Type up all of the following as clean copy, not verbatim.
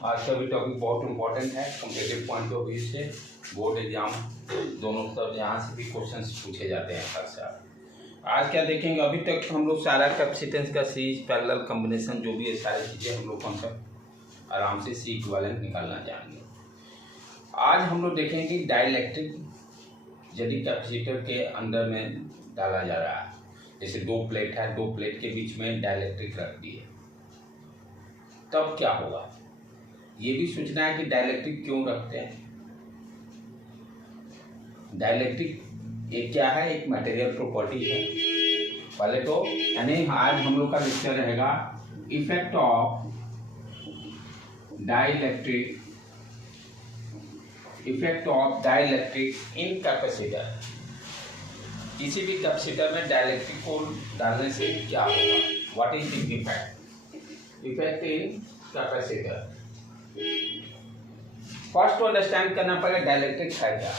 आज का भी टॉपिक बहुत इम्पोर्टेंट है कॉम्पिटिटिव पॉइंट ऑफ व्यू से। बोर्ड एग्जाम दोनों तरफ यहाँ से भी क्वेश्चंस पूछे जाते हैं अक्सर। आज क्या देखेंगे, अभी तक हम लोग सारा कैपेसिटेंस का सीरीज, पैरेलल कॉम्बिनेशन, जो भी है सारी चीज़ें हम लोग कॉन्सेप्ट आराम से सी इक्विवेलेंट निकालना जानेंगे। आज हम लोग देखेंगे कि डाइलेक्ट्रिक यदि कैपेसिटर के अंदर में डाला जा रहा है, जैसे दो प्लेट है, दो प्लेट के बीच में डाइलेक्ट्रिक रख दिए, तब क्या होगा। ये भी सोचना है कि डाइलेक्ट्रिक क्यों रखते हैं। डाइलेक्ट्रिक एक क्या है, एक मटेरियल प्रॉपर्टी है। पहले तो यानी आज हम लोग का लेक्चर रहेगा effect of dielectric, effect of dielectric in capacitor. किसी भी कैपेसिटर में डाइलेक्ट्रिक को डालने से क्या होगा, what is the effect, effect in capacitor. First तो अंडरस्टैंड करना पड़ेगा डाइलेक्ट्रिक है क्या।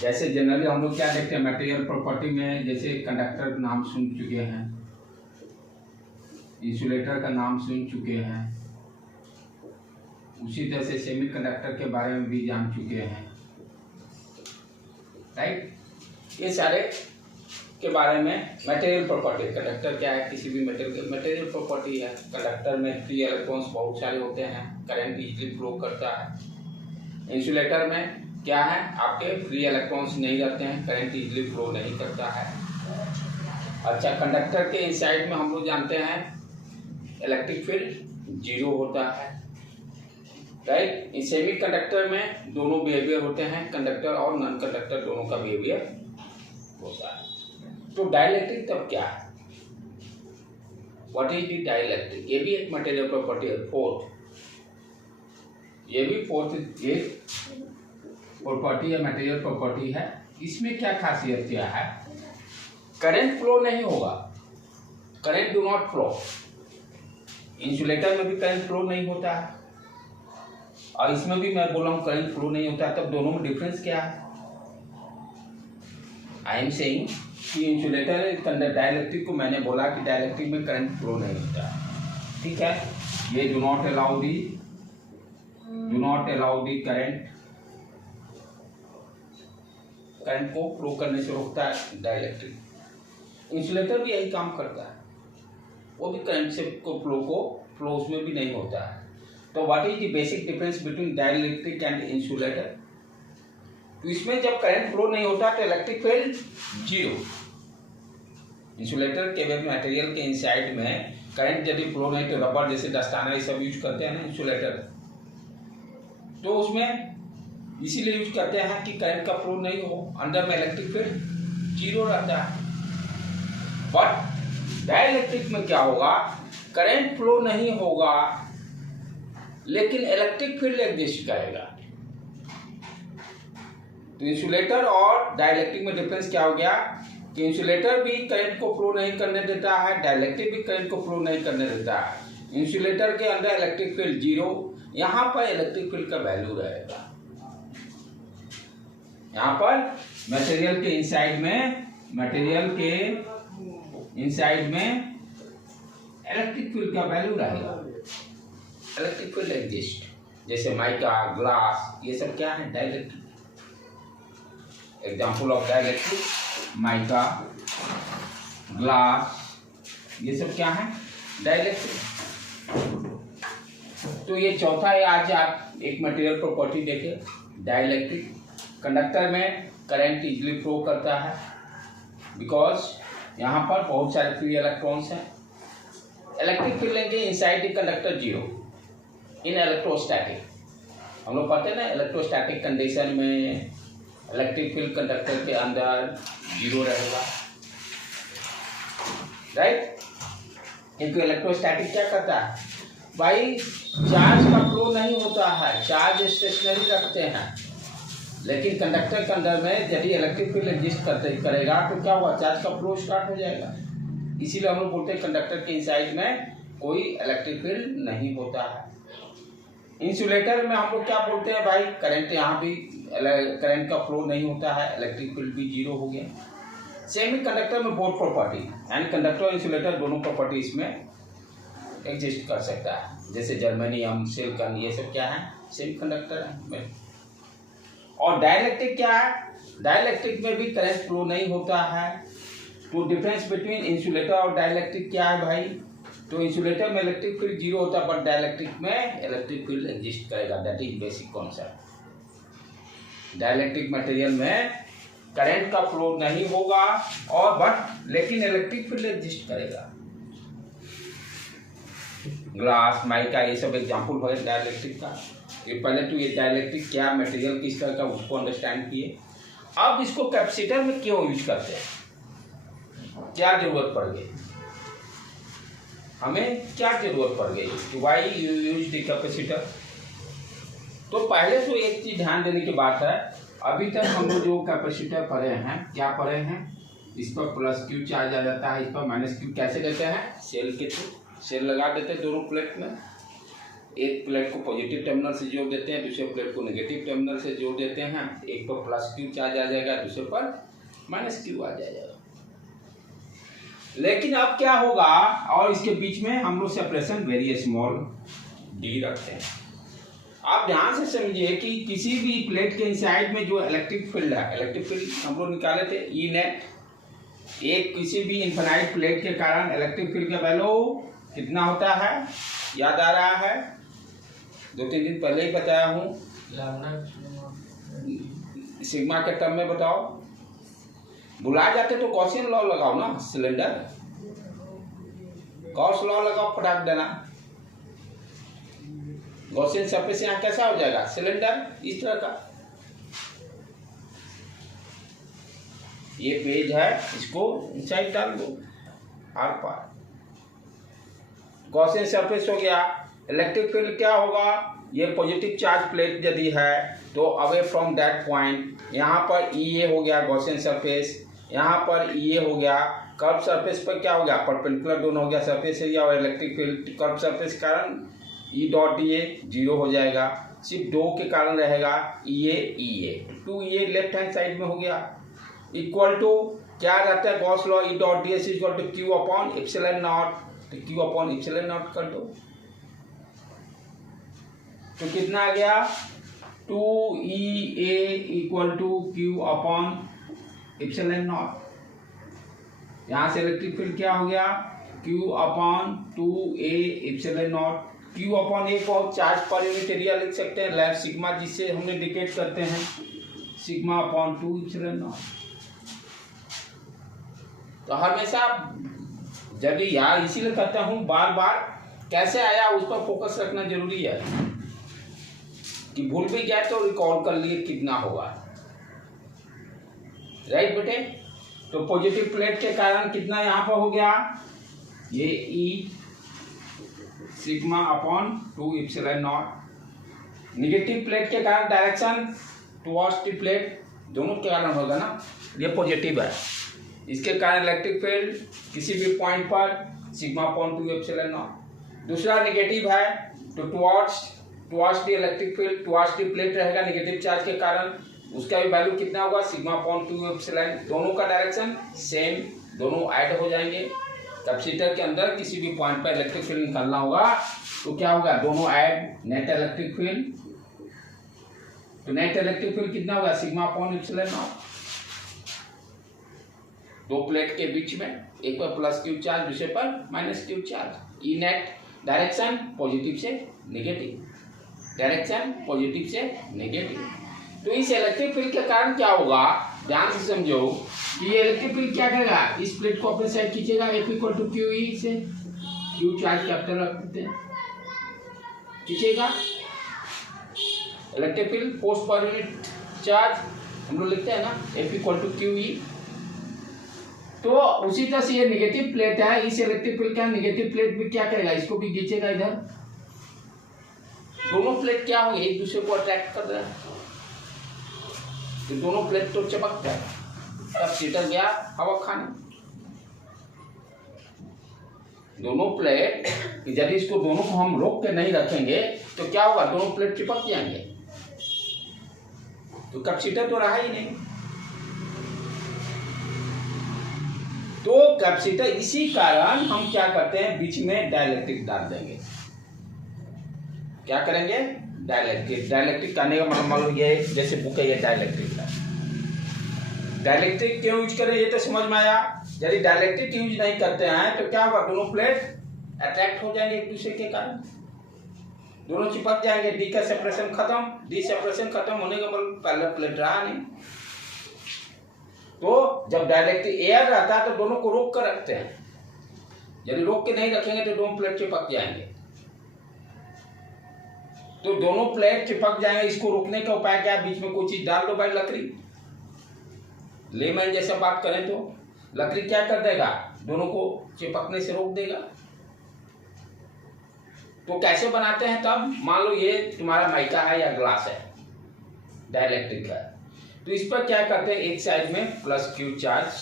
जैसे जनरली हम लोग क्या देखते हैं मटेरियल प्रॉपर्टी में, जैसे कंडक्टर नाम सुन चुके हैं, इंसुलेटर का नाम सुन चुके हैं, उसी तरह से सेमीकंडक्टर के बारे में भी जान चुके हैं, राइट। ये सारे के बारे में मटेरियल प्रॉपर्टी, कंडक्टर क्या है, किसी भी मटेरियल प्रॉपर्टी है। कंडक्टर में फ्री इलेक्ट्रॉन्स बहुत सारे होते हैं, करंट इजीली फ्लो करता है। इंसुलेटर में क्या है, आपके फ्री इलेक्ट्रॉन्स नहीं रहते हैं, करंट इजीली फ्लो नहीं करता है। अच्छा, कंडक्टर के इनसाइड में हम लोग जानते हैं इलेक्ट्रिक फील्ड जीरो होता है, राइट। इन सेमी कंडक्टर में दोनों बिहेवियर होते हैं, कंडक्टर और नॉन कंडक्टर दोनों का बिहेवियर होता है। तो डाइलेक्ट्रिक तब क्या है, व्हाट इज द डाइलेक्ट्रिक। ये भी एक मटेरियल प्रॉपर्टी है, फोर्थ, ये भी फोर्थ एक प्रॉपर्टी है, मटेरियल प्रॉपर्टी है। इसमें क्या खासियत क्या है, करंट फ्लो नहीं होगा, current do not flow. Insulator में भी करंट फ्लो नहीं होता है और इसमें भी मैं बोल रहा हूँ करंट फ्लो नहीं होता है। तब दोनों में डिफरेंस क्या है, आई एम सेइंग कि इंसुलेटर डाइलेक्ट्रिक को मैंने बोला कि डाइलेक्ट्रिक में करंट फ्लो नहीं होता है, ठीक है। ये do not allow the current को फ्लो करने से रोकता है डाइलेक्ट्रिक। इंसुलेटर भी यही काम करता है, वो भी करंट से को फ्लो उसमें भी नहीं होता है। तो what is the basic difference between dielectric and insulator. तो इसमें जब करंट फ्लो नहीं होता तो इलेक्ट्रिक फील्ड जीरो। इंसुलेटर के मटेरियल के इनसाइड में करंट यदि फ्लो नहीं, तो रबर जैसे दस्ताना ये सब यूज करते हैं ना इंसुलेटर, तो उसमें इसीलिए यूज करते हैं कि करंट का फ्लो नहीं हो, अंदर में इलेक्ट्रिक फील्ड जीरो रहता है। बट डाइलेक्ट्रिक में क्या होगा, करंट फ्लो नहीं होगा लेकिन इलेक्ट्रिक फील्ड एग्जिस्ट करेगा। तो इंसुलेटर और डाइलेक्ट्रिक में डिफरेंस क्या हो गया कि इंसुलेटर भी करंट को फ्लो नहीं करने देता है, डाइलेक्ट्रिक भी करंट को फ्लो नहीं करने देता है। इंसुलेटर के अंदर इलेक्ट्रिक फील्ड जीरो, यहाँ पर इलेक्ट्रिक फील्ड का वैल्यू रहेगा। यहाँ पर मटेरियल के इनसाइड में इलेक्ट्रिक फील्ड का वैल्यू रहेगा, इलेक्ट्रिक फील्ड एग्जिस्ट। जैसे माइका, ग्लास, ये सब क्या है, dielectric. Example of dielectric, mica, glass, ये सब क्या है, डाइलेक्ट्रिक। तो ये चौथा है, आज आप एक मटेरियल प्रॉपर्टी देखे डाइलेक्ट्रिक। कंडक्टर में करंट इजीली फ्लो करता है बिकॉज यहाँ पर बहुत सारे फ्री इलेक्ट्रॉन्स हैं। इलेक्ट्रिक फील्ड लेंगे inside the conductor zero in electrostatic. हम लोग पढ़ते हैं ना, इलेक्ट्रोस्टैटिक कंडीशन में इलेक्ट्रिक फील्ड कंडक्टर के अंदर जीरो रहेगा, राइट। क्योंकि इलेक्ट्रोस्टैटिक क्या करता है भाई, चार्ज का फ्लो नहीं होता है, चार्ज स्टेशनरी रखते हैं। लेकिन कंडक्टर के अंदर में यदि इलेक्ट्रिक फील्ड एग्जिस्ट करेगा तो क्या हुआ, चार्ज का फ्लो स्टार्ट हो जाएगा। इसीलिए हम लोग बोलते हैं कंडक्टर के इनसाइड में कोई इलेक्ट्रिक फील्ड नहीं होता है। इंसुलेटर में हम लोग क्या बोलते हैं भाई, करंट यहाँ भी करंट का फ्लो नहीं होता है, इलेक्ट्रिक फील्ड भी जीरो हो गया। सेमी कंडक्टर में बोथ प्रॉपर्टी यानी कंडक्टर और इंसुलेटर दोनों प्रॉपर्टी इसमें एग्जिस्ट कर सकता है, जैसे जर्मेनियम, सिलिकॉन, ये सब क्या है, सेमीकंडक्टर है। और डाइलेक्ट्रिक क्या है, डाइलेक्ट्रिक में भी करंट फ्लो नहीं होता है। तो डिफरेंस बिटवीन इंसुलेटर और डाइलेक्ट्रिक क्या है भाई, तो इंसुलेटर में इलेक्ट्रिक फील्ड जीरो होता है, बट डाइलेक्ट्रिक में इलेक्ट्रिक फील्ड एग्जिस्ट करेगा। That is basic concept. Dielectric material में करंट का फ्लो नहीं होगा और बट लेकिन इलेक्ट्रिक फील्ड एग्जिस्ट करेगा। ग्लास, माइका, ये सब एग्जाम्पल है डाइलेक्ट्रिक का। ये पहले तो ये डाइलेक्ट्रिक क्या मटेरियल किस तरह का उसको अंडरस्टैंड किए। अब इसको कैपेसिटर में क्यों यूज करते हैं, क्या जरूरत पड़ गई, हमें क्या जरूरत पड़ गई, why you use the capacitor. तो पहले तो एक चीज ध्यान देने की बात है, अभी तक हम लोग जो कैपेसिटर पढ़े हैं, क्या पढ़े हैं, इस पर प्लस क्यू चार्ज आ जाता है, इस पर माइनस क्यू कैसे देते हैं, सेल के थ्रू सेल लगा देते हैं दोनों प्लेट में। एक प्लेट को पॉजिटिव टर्मिनल से जोड़ देते हैं, दूसरे प्लेट को नेगेटिव टर्मिनल से जोड़ देते हैं। एक पर प्लस क्यू चार्ज आ जाएगा, दूसरे पर माइनस क्यू आ जाएगा। लेकिन अब क्या होगा, और इसके बीच में हम लोग सेपरेशन वेरी स्मॉल डी रखते हैं। आप ध्यान से समझिए कि किसी भी प्लेट के इनसाइड में जो इलेक्ट्रिक फील्ड है, इलेक्ट्रिक फील्ड हम लोग निकाले थे ई नेट, एक किसी भी इनफाइनाइट प्लेट के कारण इलेक्ट्रिक फील्ड का वैल्यू कितना होता है, याद आ रहा है, 2-3 दिन पहले ही बताया हूँ, सिग्मा के टर्म में बताओ। भुला जाते तो गॉसियन लॉ लगाओ ना, सिलेंडर गॉस लॉ लगाओ, फटाक देना। गॉसियन सरफेस यहाँ कैसा हो जाएगा, सिलेंडर इस तरह का। ये पेज है, इसको इनसाइड डाल दो, आर पार गॉसियन सरफेस हो गया। इलेक्ट्रिक फील्ड क्या होगा, ये पॉजिटिव चार्ज प्लेट यदि है तो अवे फ्रॉम दैट पॉइंट, यहाँ पर ई हो गया गॉसियन सरफेस, यहाँ पर ई हो गया, कर्व सरफेस पर क्या हो गया, परपेंडिकुलर दोनों हो गया सरफेस एरिया और इलेक्ट्रिक फील्ड। कर्व सरफेस के कारण E dot D A zero हो जाएगा, सिर्फ दो के कारण रहेगा E A, 2 E left hand side में हो गया, इक्वल टू क्या रहता है Gauss law, E dot D S equal to Q upon epsilon naught, तो क्यू अपॉन एप्सिलॉन नॉट कर दो, तो कितना आ गया, 2EA equal to Q upon epsilon not. यहाँ से इलेक्ट्रिक फील्ड क्या हो गया, Q upon 2A epsilon not. Q upon A को चार्ज पर यूनिट एरिया लिख सकते हैं, लैब सिग्मा जिससे हमने इंडिकेट करते हैं, सिग्मा अपॉन 2 एप्सिलॉन नॉट। तो हमेशा यदि यार इसीलिए कहता हूँ बार बार कैसे आया उस पर फोकस रखना जरूरी है, कि भूल भी जाए तो रिकॉल कर लिए कितना होगा, राइट बेटे। तो पॉजिटिव प्लेट के कारण कितना यहाँ पर हो गया, ये ई sigma upon 2 epsilon not. Negative plate के कारण डायरेक्शन टुवर्ड्स द प्लेट, दोनों के कारण होगा ना, ये पॉजिटिव है, इसके कारण इलेक्ट्रिक फील्ड किसी भी पॉइंट पर सिग्मा अपॉन 2 एप्सिलॉन नॉट। दूसरा नेगेटिव है तो towards the electric field, towards the plate रहेगा नेगेटिव चार्ज के कारण, उसका भी वैल्यू कितना होगा, सिग्मा अपॉन 2 एप्सिलॉन। दोनों का डायरेक्शन सेम, दोनों ऐड हो जाएंगे। कैपेसिटर के अंदर किसी भी पॉइंट पर इलेक्ट्रिक फील्ड निकालना होगा तो क्या होगा, दोनों ऐड, नेट इलेक्ट्रिक फील्ड, तो नेट इलेक्ट्रिक फील्ड कितना होगा, सिग्मा अपॉन एप्सिलॉन नॉट। दो प्लेट के बीच में एक पर प्लस क्यू चार्ज, दूसरे पर minus Q charge. E net direction positive से नेगेटिव, डायरेक्शन पॉजिटिव से नेगेटिव। तो इस इलेक्ट्रिक फील्ड के कारण क्या होगा, ध्यान से समझो कि ये इलेक्ट्रिक फील्ड क्या करेगा, इस प्लेट को अपने साइड खींचेगा, F equal to Q E से, क्यू चार्ज कैपिटल रखते हैं, खींचेगा। Electric field force per unit charge हम लोग लिखते हैं ना, F equal to Q E. तो उसी तरह से ये नेगेटिव प्लेट है, इस इलेक्ट्रिक फील्ड का नेगेटिव प्लेट भी क्या करेगा, इसको भी खींचेगा इधर। दोनों प्लेट क्या होंगे, एक दूसरे को अट्रैक्ट कर रहे हैं, तो दोनों प्लेट तो चिपकते हैं, तब सीटर गया हवा खाने। दोनों प्लेट यदि इसको दोनों को हम रोक के नहीं रखेंगे तो क्या होगा, दोनों प्लेट चिपक जाएंगे, तो कैपेसिटर तो रहा ही नहीं। तो कैपेसिटर, इसी कारण हम क्या करते हैं, बीच में डाइलेक्ट्रिक डाल देंगे। क्या करेंगे, डाइलेक्ट्रिक। डाइलेक्ट्रिक करने का मतलब ये, जैसे बुक है ये डाइलेक्ट्रिक है। डाइलेक्ट्रिक क्यों यूज करें ये तो समझ में आया। यदि डाइलेक्ट्रिक यूज नहीं करते हैं तो क्या होगा, दोनों प्लेट अट्रैक्ट हो जाएंगे एक दूसरे के कारण, दोनों चिपक जाएंगे। डी का सेपरेशन खत्म, डी सेपरेशन खत्म होने का मतलब पहला प्लेट रहा नहीं। तो जब डाइलेक्ट्रिक एयर रहता है तो दोनों को रोक कर रखते हैं, यदि रोक के नहीं रखेंगे तो दोनों प्लेट चिपक जाएंगे। तो दोनों प्लेट चिपक जाएंगे, इसको रोकने का उपाय क्या है, बीच में कोई चीज डाल दो भाई, लकड़ी। लेमैन जैसा बात करें तो लकड़ी क्या कर देगा, दोनों को चिपकने से रोक देगा। तो कैसे बनाते हैं तब, मान लो ये तुम्हारा माइका है या ग्लास है, डाइलेक्ट्रिक है, तो इस पर क्या करते हैं, एक साइड में प्लस क्यू चार्ज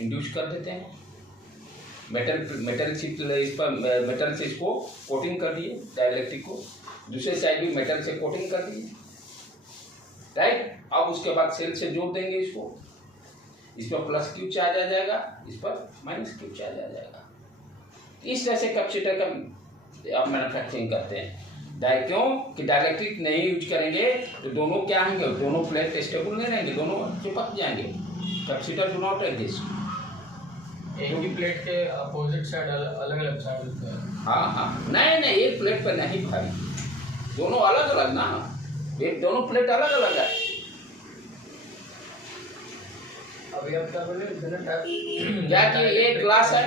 इंड्यूस कर देते हैं। मेटल शीट इस पर मेटल से इसको कोटिंग कर दिए डाइलेक्ट्रिक को, दूसरे साइड भी मेटल से कोटिंग कर दिए, राइट। अब उसके बाद सेल से जोड़ देंगे इसको, इस पर प्लस क्यू चार्ज आ जाएगा, इस पर माइनस क्यू चार्ज आ जाएगा। इस तरह से कैपेसिटर का आप मैन्युफैक्चरिंग करते हैं। क्यों कि डाइलेक्ट्रिक नहीं यूज करेंगे तो दोनों क्या होंगे, दोनों प्लेट स्टेबल नहीं रहेंगे, दोनों चिपक जाएंगे। Capacitor do not exist. एक ही प्लेट के अपोजिट साइड अलग अलग साइड होते हैं। हाँ, नहीं एक प्लेट पर नहीं भाई, दोनों अलग अलग ना, एक दोनों प्लेट अलग अलग है। अभी आप क्या बोले, क्या कि एक ग्लास है,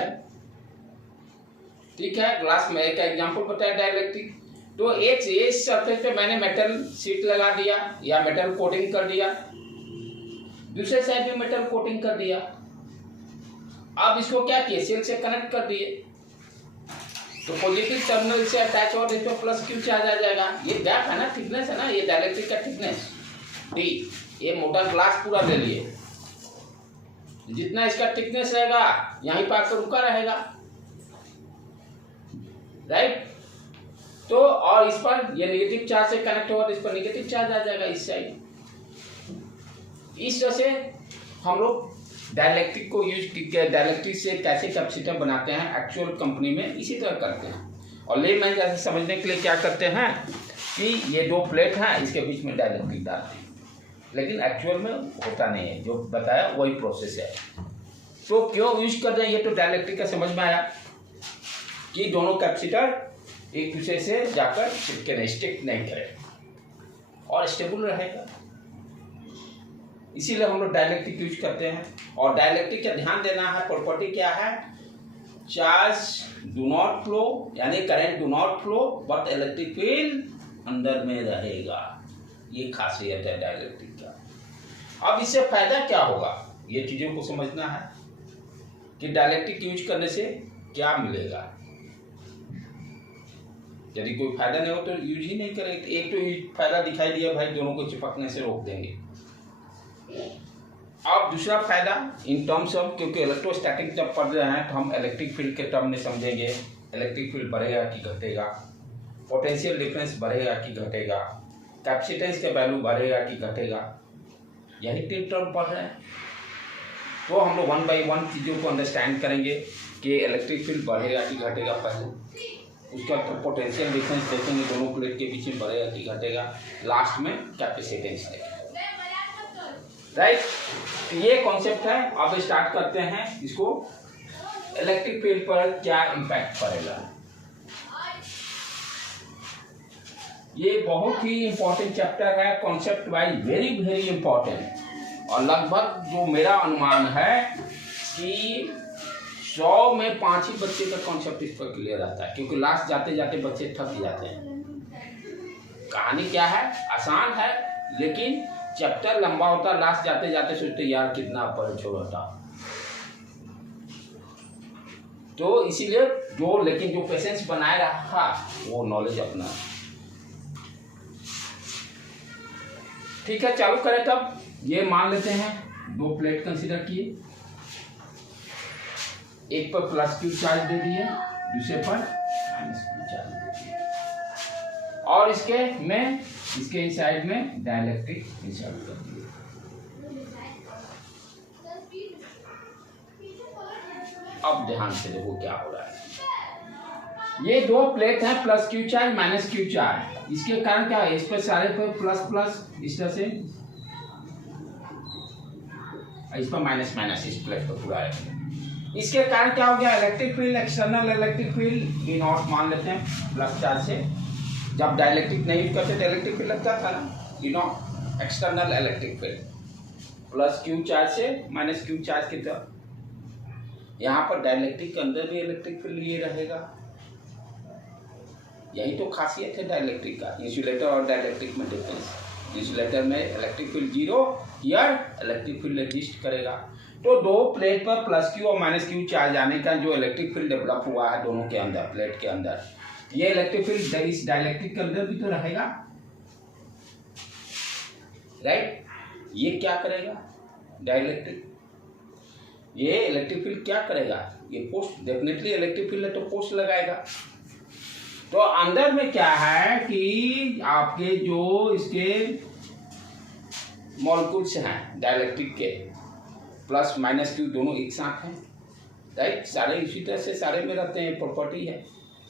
ठीक है, ग्लास में एक एग्जांपल बताया डाइलेक्ट्रिक। तो एक सरफेस पे मैंने मेटल शीट लगा दिया या मेटल कोटिंग कर दिया, दूसरे साइड में मेटल कोटिंग कर दिया। अब इसको क्या किए, सेल से कनेक्ट कर दिए, तो पॉजिटिव टर्मिनल से अटैच और इस पर प्लस क्यू चार्ज आ जाएगा। ये गैप है ना, थिकनेस है ना, ये डाइलेक्ट्रिक का थिकनेस डी। ये मोटा ग्लास पूरा ले लिए, जितना इसका थिकनेस रहेगा यहीं पर आकर रुका रहेगा, राइट। तो और इस पर ये नेगेटिव चार्ज से कनेक्ट होगा तो इस पर नेगेटिव चार्ज आ जाएगा इस साइड। इस तरह से हम लोग डाइलेक्ट्रिक को डाइलेक्ट्रिक से कैसे कैपेसिटर बनाते हैं एक्चुअल कंपनी में इसी तरह करते हैं। और लेमैन जैसे समझने के लिए क्या करते हैं कि ये दो प्लेट हैं, इसके बीच में डाइलेक्ट्रिक डालते हैं, लेकिन एक्चुअल में होता नहीं है, जो बताया वही प्रोसेस है। तो क्यों यूज कर रहे हैं, ये तो डाइलेक्ट्रिक का समझ में आया कि दोनों कैपेसिटर एक दूसरे से जाकर चिपके नहीं, स्टिक नहीं करे और स्टेबल रहेगा, इसीलिए हम लोग डाइलेक्ट्रिक यूज करते हैं। और डाइलेक्ट्रिक का ध्यान देना है, प्रॉपर्टी क्या है, चार्ज डू नॉट फ्लो, यानी current do not flow but electric field अंदर में रहेगा। ये खासियत है डाइलेक्ट्रिक का। अब इससे फायदा क्या होगा, ये चीजों को समझना है कि डाइलेक्ट्रिक यूज करने से क्या मिलेगा। यदि कोई फायदा नहीं हो तो यूज ही नहीं करेंगे। एक तो फायदा दिखाई दिया भाई, दोनों को चिपकने से रोक देंगे। अब दूसरा फायदा इन टर्म्स ऑफ, क्योंकि इलेक्ट्रोस्टैटिक जब पढ़ रहे हैं तो हम इलेक्ट्रिक फील्ड के टर्म में समझेंगे, इलेक्ट्रिक फील्ड बढ़ेगा कि घटेगा, पोटेंशियल डिफरेंस बढ़ेगा कि घटेगा, कैपेसिटेंस का वैल्यू बढ़ेगा कि घटेगा, यही तीन टर्म पढ़ रहे हैं। तो हम लोग 1 by 1 चीज़ों को अंडरस्टैंड करेंगे कि इलेक्ट्रिक फील्ड बढ़ेगा कि घटेगा, पहले उसका तो पोटेंशियल डिफरेंस देखेंगे, दोनों प्लेट के बीच में बढ़ेगा कि घटेगा, लास्ट में कैपेसिटेंस देखेंगे, राइट। तो ये कॉन्सेप्ट है। अब स्टार्ट करते हैं इसको, इलेक्ट्रिक फील्ड पर क्या इम्पैक्ट पड़ेगा। ये बहुत ही इंपॉर्टेंट चैप्टर है, concept wise very very important. और लगभग जो मेरा अनुमान है कि 100 में 5 ही बच्चे का कॉन्सेप्ट इस पर क्लियर आता है, क्योंकि लास्ट जाते जाते बच्चे थक जाते हैं। कहानी क्या है, आसान है, लेकिन चैप्टर लंबा होता, लास्ट जाते जाते सोचते यार कितना पढ़ छोड़ता। तो इसीलिए लेकिन जो पेशेंस बनाए रखा वो नॉलेज अपना। ठीक है, चालू करें तब। ये मान लेते हैं 2 प्लेट कंसीडर किए, एक पर प्लस क्यू चार्ज दे दिए, दूसरे पर माइनस क्यू चार्ज दे दिए, और इसके इनसाइड में डाइलेक्ट्रिक इंसर्ट कर दिए। अब ध्यान से देखो क्या हो रहा है। ये दो प्लेट है, plus Q charge minus Q charge. इसके कारण क्या है, इस पर सारे पे प्लस प्लस, इस तरह से इस पर माइनस माइनस, इस प्लेट पर पूरा है। इसके कारण क्या हो गया, electric field, external electric field E not मान लेते हैं प्लस चार्ज से। जब डाइलेक्ट्रिक नहीं यूज करते तो इलेक्ट्रिक फील्ड लगता था ना, E not external electric field plus Q charge से माइनस क्यू चार्ज की तरफ। यहाँ पर डाइलेक्ट्रिक के अंदर भी इलेक्ट्रिक फील्ड ये रहेगा। यही तो खासियत है डाइलेक्ट्रिक का, इंसुलेटर और डाइलेक्ट्रिक में डिफरेंस। इंसुलेटर में electric field zero, here electric field exist करेगा। तो दो प्लेट पर प्लस क्यू और माइनस क्यू चार्ज आने का जो इलेक्ट्रिक फील्ड डेवलप हुआ है दोनों के अंदर, प्लेट के अंदर, ये इलेक्ट्रिक फील्ड इस डाइलेक्ट्रिक के अंदर भी तो रहेगा, राइट। ये क्या करेगा डाइलेक्ट्रिक, ये इलेक्ट्रिक फील्ड क्या करेगा, ये फोर्स, डेफिनेटली इलेक्ट्रिक फील्ड है तो फोर्स लगाएगा। तो अंदर में क्या है कि आपके जो इसके मॉलिक्यूल्स हैं डाइलेक्ट्रिक के, प्लस माइनस क्यू दोनों एक साथ हैं, राइट। सारे इसी तरह से सारे में रहते हैं, प्रॉपर्टी है।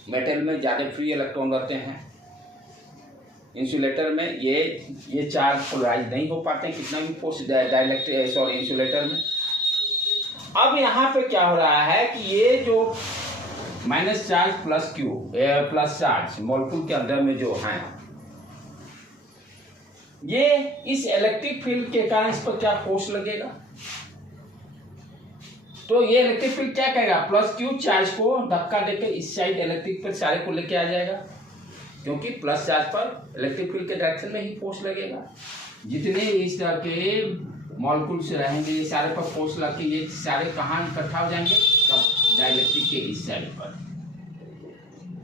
मेटल में ज़्यादा फ्री इलेक्ट्रॉन रहते हैं, इंसुलेटर में ये चार्ज पोलराइज नहीं हो पाते हैं, कितना भी फोर्स डाइलेक्ट्रिक सॉरी इंसुलेटर में। अब यहाँ पे क्या हो रहा है कि ये जो minus charge plus Q plus charge molecule के अंदर में जो है, ये इस इलेक्ट्रिक फील्ड के कारण इस पर क्या फोर्स लगेगा, तो ये इलेक्ट्रिक फील्ड क्या करेगा, प्लस क्यू चार्ज को धक्का देकर इस साइड इलेक्ट्रिक फील्ड सारे को लेके आ जाएगा, क्योंकि प्लस चार्ज पर इलेक्ट्रिक फील्ड के डायरेक्शन में ही फोर्स लगेगा। जितने इस तरह के मॉलिक्यूल्स रहेंगे ये सारे पर फोर्स लग के ये सारे कहाँ इकट्ठा हो जाएंगे, तब डाइलेक्ट्रिक के इस साइड पर।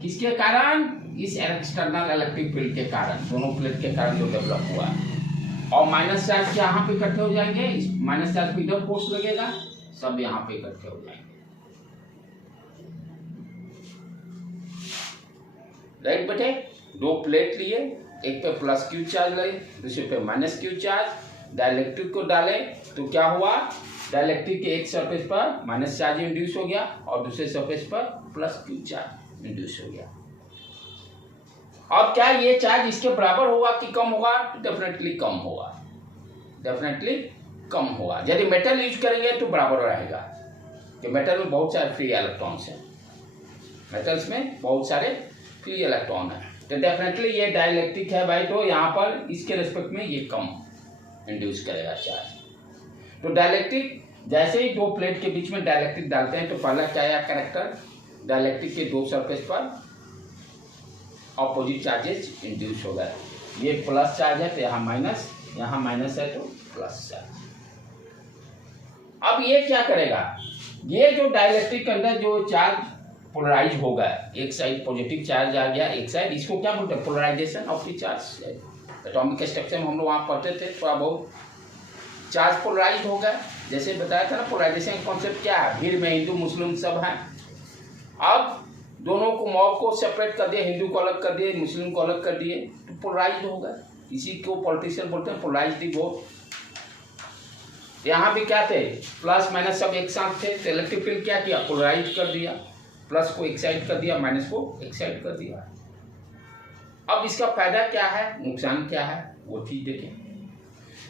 किसके कारण, इस एक्सटर्नल इलेक्ट्रिक फील्ड के कारण, दोनों प्लेट के कारण जो डेवलप हुआ है। और माइनस चार्ज यहाँ पे इकट्ठे हो जाएंगे, इस माइनस चार्ज पे इधर फोर्स लगेगा, सब यहाँ पे इकट्ठे हो जाएंगे, राइट बेटे। दो प्लेट लिए, एक पे प्लस क्यू चार्ज लगे, दूसरे पे माइनस क्यू चार्ज, डाइलेक्ट्रिक को डाले तो क्या हुआ, डाइलेक्ट्रिक के एक सरफेस पर माइनस चार्ज इंड्यूस हो गया और दूसरे सरफेस पर प्लस क्यू चार्ज इंड्यूस हो गया। अब क्या ये चार्ज इसके बराबर होगा कि कम होगा, डेफिनेटली कम होगा, डेफिनेटली कम होगा। यदि मेटल यूज करेंगे तो बराबर रहेगा, कि मेटल में बहुत सारे फ्री इलेक्ट्रॉन्स हैं, मेटल्स में बहुत सारे फ्री इलेक्ट्रॉन है, तो डेफिनेटली ये डाइलेक्ट्रिक है भाई, तो यहाँ पर इसके रिस्पेक्ट में ये कम इंड्यूस करेगा चार्ज। तो डाइलेक्ट्रिक, जैसे ही दो प्लेट के बीच में डाइलेक्ट्रिक डालते हैं तो पहला क्या आया कैरेक्टर, डाइलेक्ट्रिक के दो सरफेस पर ऑपोजिट चार्जेस इंड्यूस हो गए। ये प्लस चार्ज है तो यहाँ माइनस है तो प्लस चार्ज। अब ये क्या करेगा, ये जो डाइलेक्ट्रिक के अंदर जो चार्ज पोलराइज होगा, एक साइड पॉजिटिव चार्ज आ गया, एक साइड, इसको क्या बोलते हैं, polarization of the charge. Atomic structure में हम लोग वहाँ पढ़ते थे थोड़ा बहुत, चार्ज पोलराइज होगा। जैसे बताया था ना, पोलराइजेशन का कॉन्सेप्ट क्या है, भीड़ में हिंदू मुस्लिम सब हैं, अब दोनों को मॉब को सेपरेट कर दिया, हिंदू को अलग कर दिए, मुस्लिम को अलग कर दिए, तो पोलराइज होगा। इसी को पॉलिटिशियन बोलते हैं पोलराइज्ड वोट। यहाँ भी क्या थे, प्लस माइनस सब एक साथ थे, तो इलेक्ट्रिक फील्ड क्या किया, पोलराइज कर दिया, प्लस को एक साइड कर दिया, माइनस को एक साइड कर दिया। अब इसका फायदा क्या है, नुकसान क्या है, वो चीज देखें।